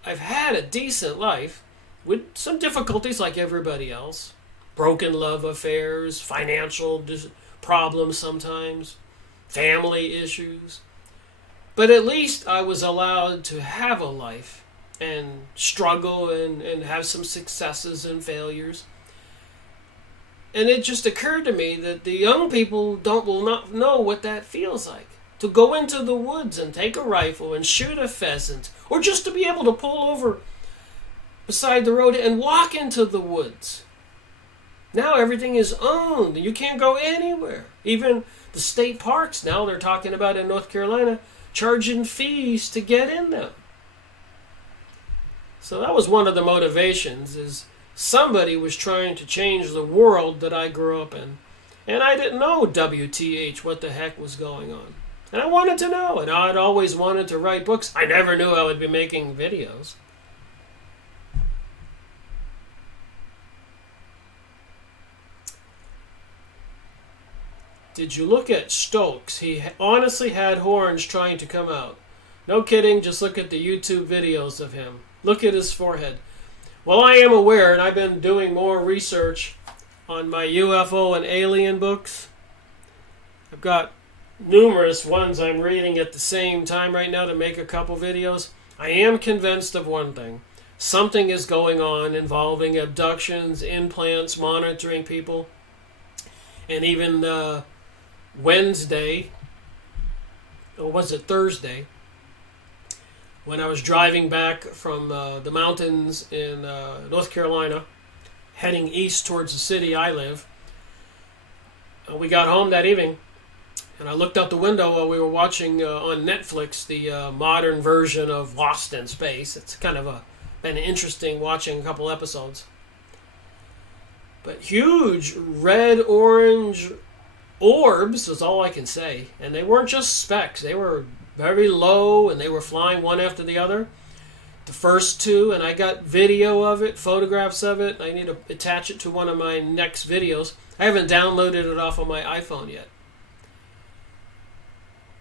I've had a decent life with some difficulties like everybody else. Broken love affairs, financial problems sometimes, family issues. But at least I was allowed to have a life and struggle and have some successes and failures. And it just occurred to me that the young people will not know what that feels like. To go into the woods and take a rifle and shoot a pheasant, or just to be able to pull over beside the road and walk into the woods. Now everything is owned. You can't go anywhere. Even the state parks now, they're talking about in North Carolina, charging fees to get in them. So that was one of the motivations, is somebody was trying to change the world that I grew up in. And I didn't know WTH, what the heck was going on. And I wanted to know, and I'd always wanted to write books. I never knew I would be making videos. Did you look at Stokes? He honestly had horns trying to come out. No kidding, just look at the YouTube videos of him. Look at his forehead. Well, I am aware, and I've been doing more research on my UFO and alien books. I've got numerous ones I'm reading at the same time right now to make a couple videos. I am convinced of one thing. Something is going on involving abductions, implants, monitoring people. And even Wednesday, or was it Thursday, when I was driving back from the mountains in North Carolina, heading east towards the city I live, we got home that evening, and I looked out the window while we were watching on Netflix the modern version of Lost in Space. It's kind of been interesting watching a couple episodes. But huge red-orange orbs is all I can say. And they weren't just specks. They were very low, and they were flying one after the other. The first two, and I got video of it, photographs of it. I need to attach it to one of my next videos. I haven't downloaded it off of my iPhone yet.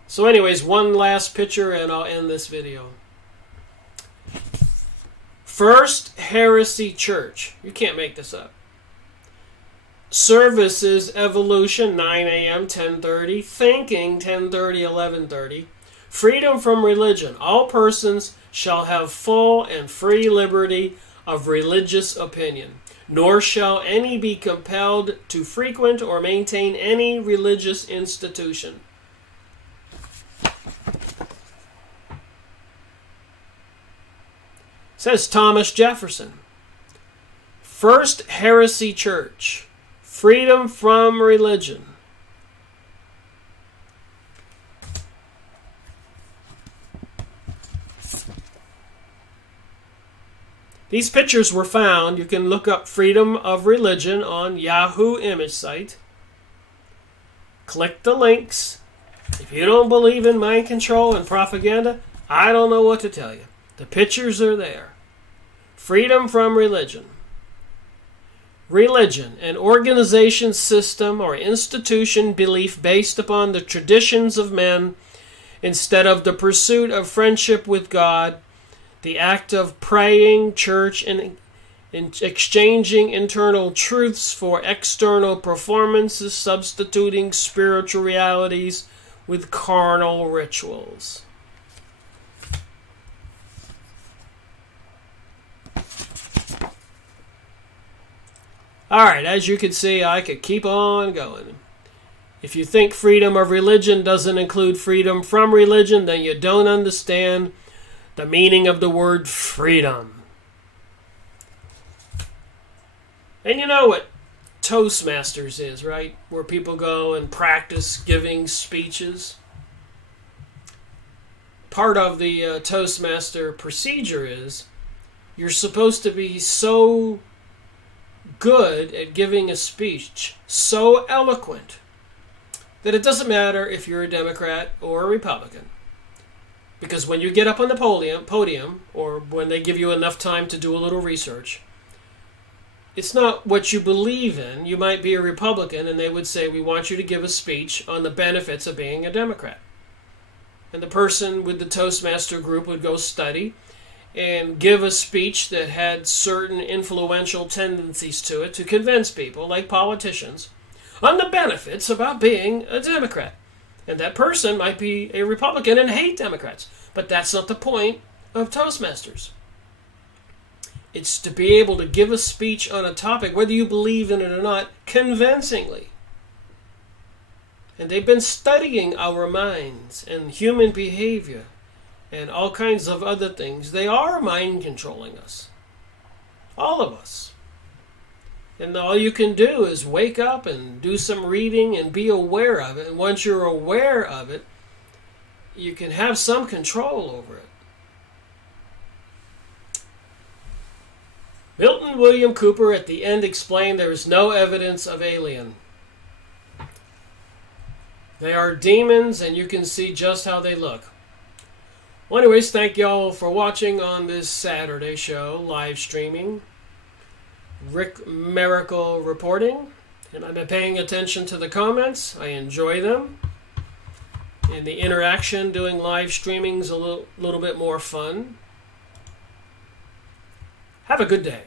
So anyways, one last picture and I'll end this video. First Heresy Church. You can't make this up. Services Evolution, 9 a.m., 10:30. Thinking, 10:30, 11:30. Freedom from religion. All persons shall have full and free liberty of religious opinion, nor shall any be compelled to frequent or maintain any religious institution. Says Thomas Jefferson. First Heresy Church. Freedom from religion. These pictures were found. You can look up Freedom of Religion on Yahoo image site. Click the links. If you don't believe in mind control and propaganda, I don't know what to tell you. The pictures are there. Freedom from religion. Religion, an organization, system, or institution belief based upon the traditions of men instead of the pursuit of friendship with God, the act of praying, church, and exchanging internal truths for external performances, substituting spiritual realities with carnal rituals. Alright, as you can see, I could keep on going. If you think freedom of religion doesn't include freedom from religion, then you don't understand the meaning of the word freedom. And you know what Toastmasters is, right? Where people go and practice giving speeches. Part of the Toastmaster procedure is you're supposed to be so good at giving a speech, so eloquent, that it doesn't matter if you're a Democrat or a Republican. Because when you get up on the podium, or when they give you enough time to do a little research, it's not what you believe in. You might be a Republican, and they would say, we want you to give a speech on the benefits of being a Democrat. And the person with the Toastmaster group would go study and give a speech that had certain influential tendencies to it to convince people, like politicians, on the benefits about being a Democrat. And that person might be a Republican and hate Democrats. But that's not the point of Toastmasters. It's to be able to give a speech on a topic, whether you believe in it or not, convincingly. And they've been studying our minds and human behavior and all kinds of other things. They are mind controlling us. All of us. And all you can do is wake up and do some reading and be aware of it. And once you're aware of it, you can have some control over it. Milton William Cooper at the end explained there is no evidence of alien. They are demons, and you can see just how they look. Well, anyways, thank y'all for watching on this Saturday show, live streaming. Rick Miracle reporting. And I've been paying attention to the comments. I enjoy them. And the interaction doing live streaming is a little bit more fun. Have a good day.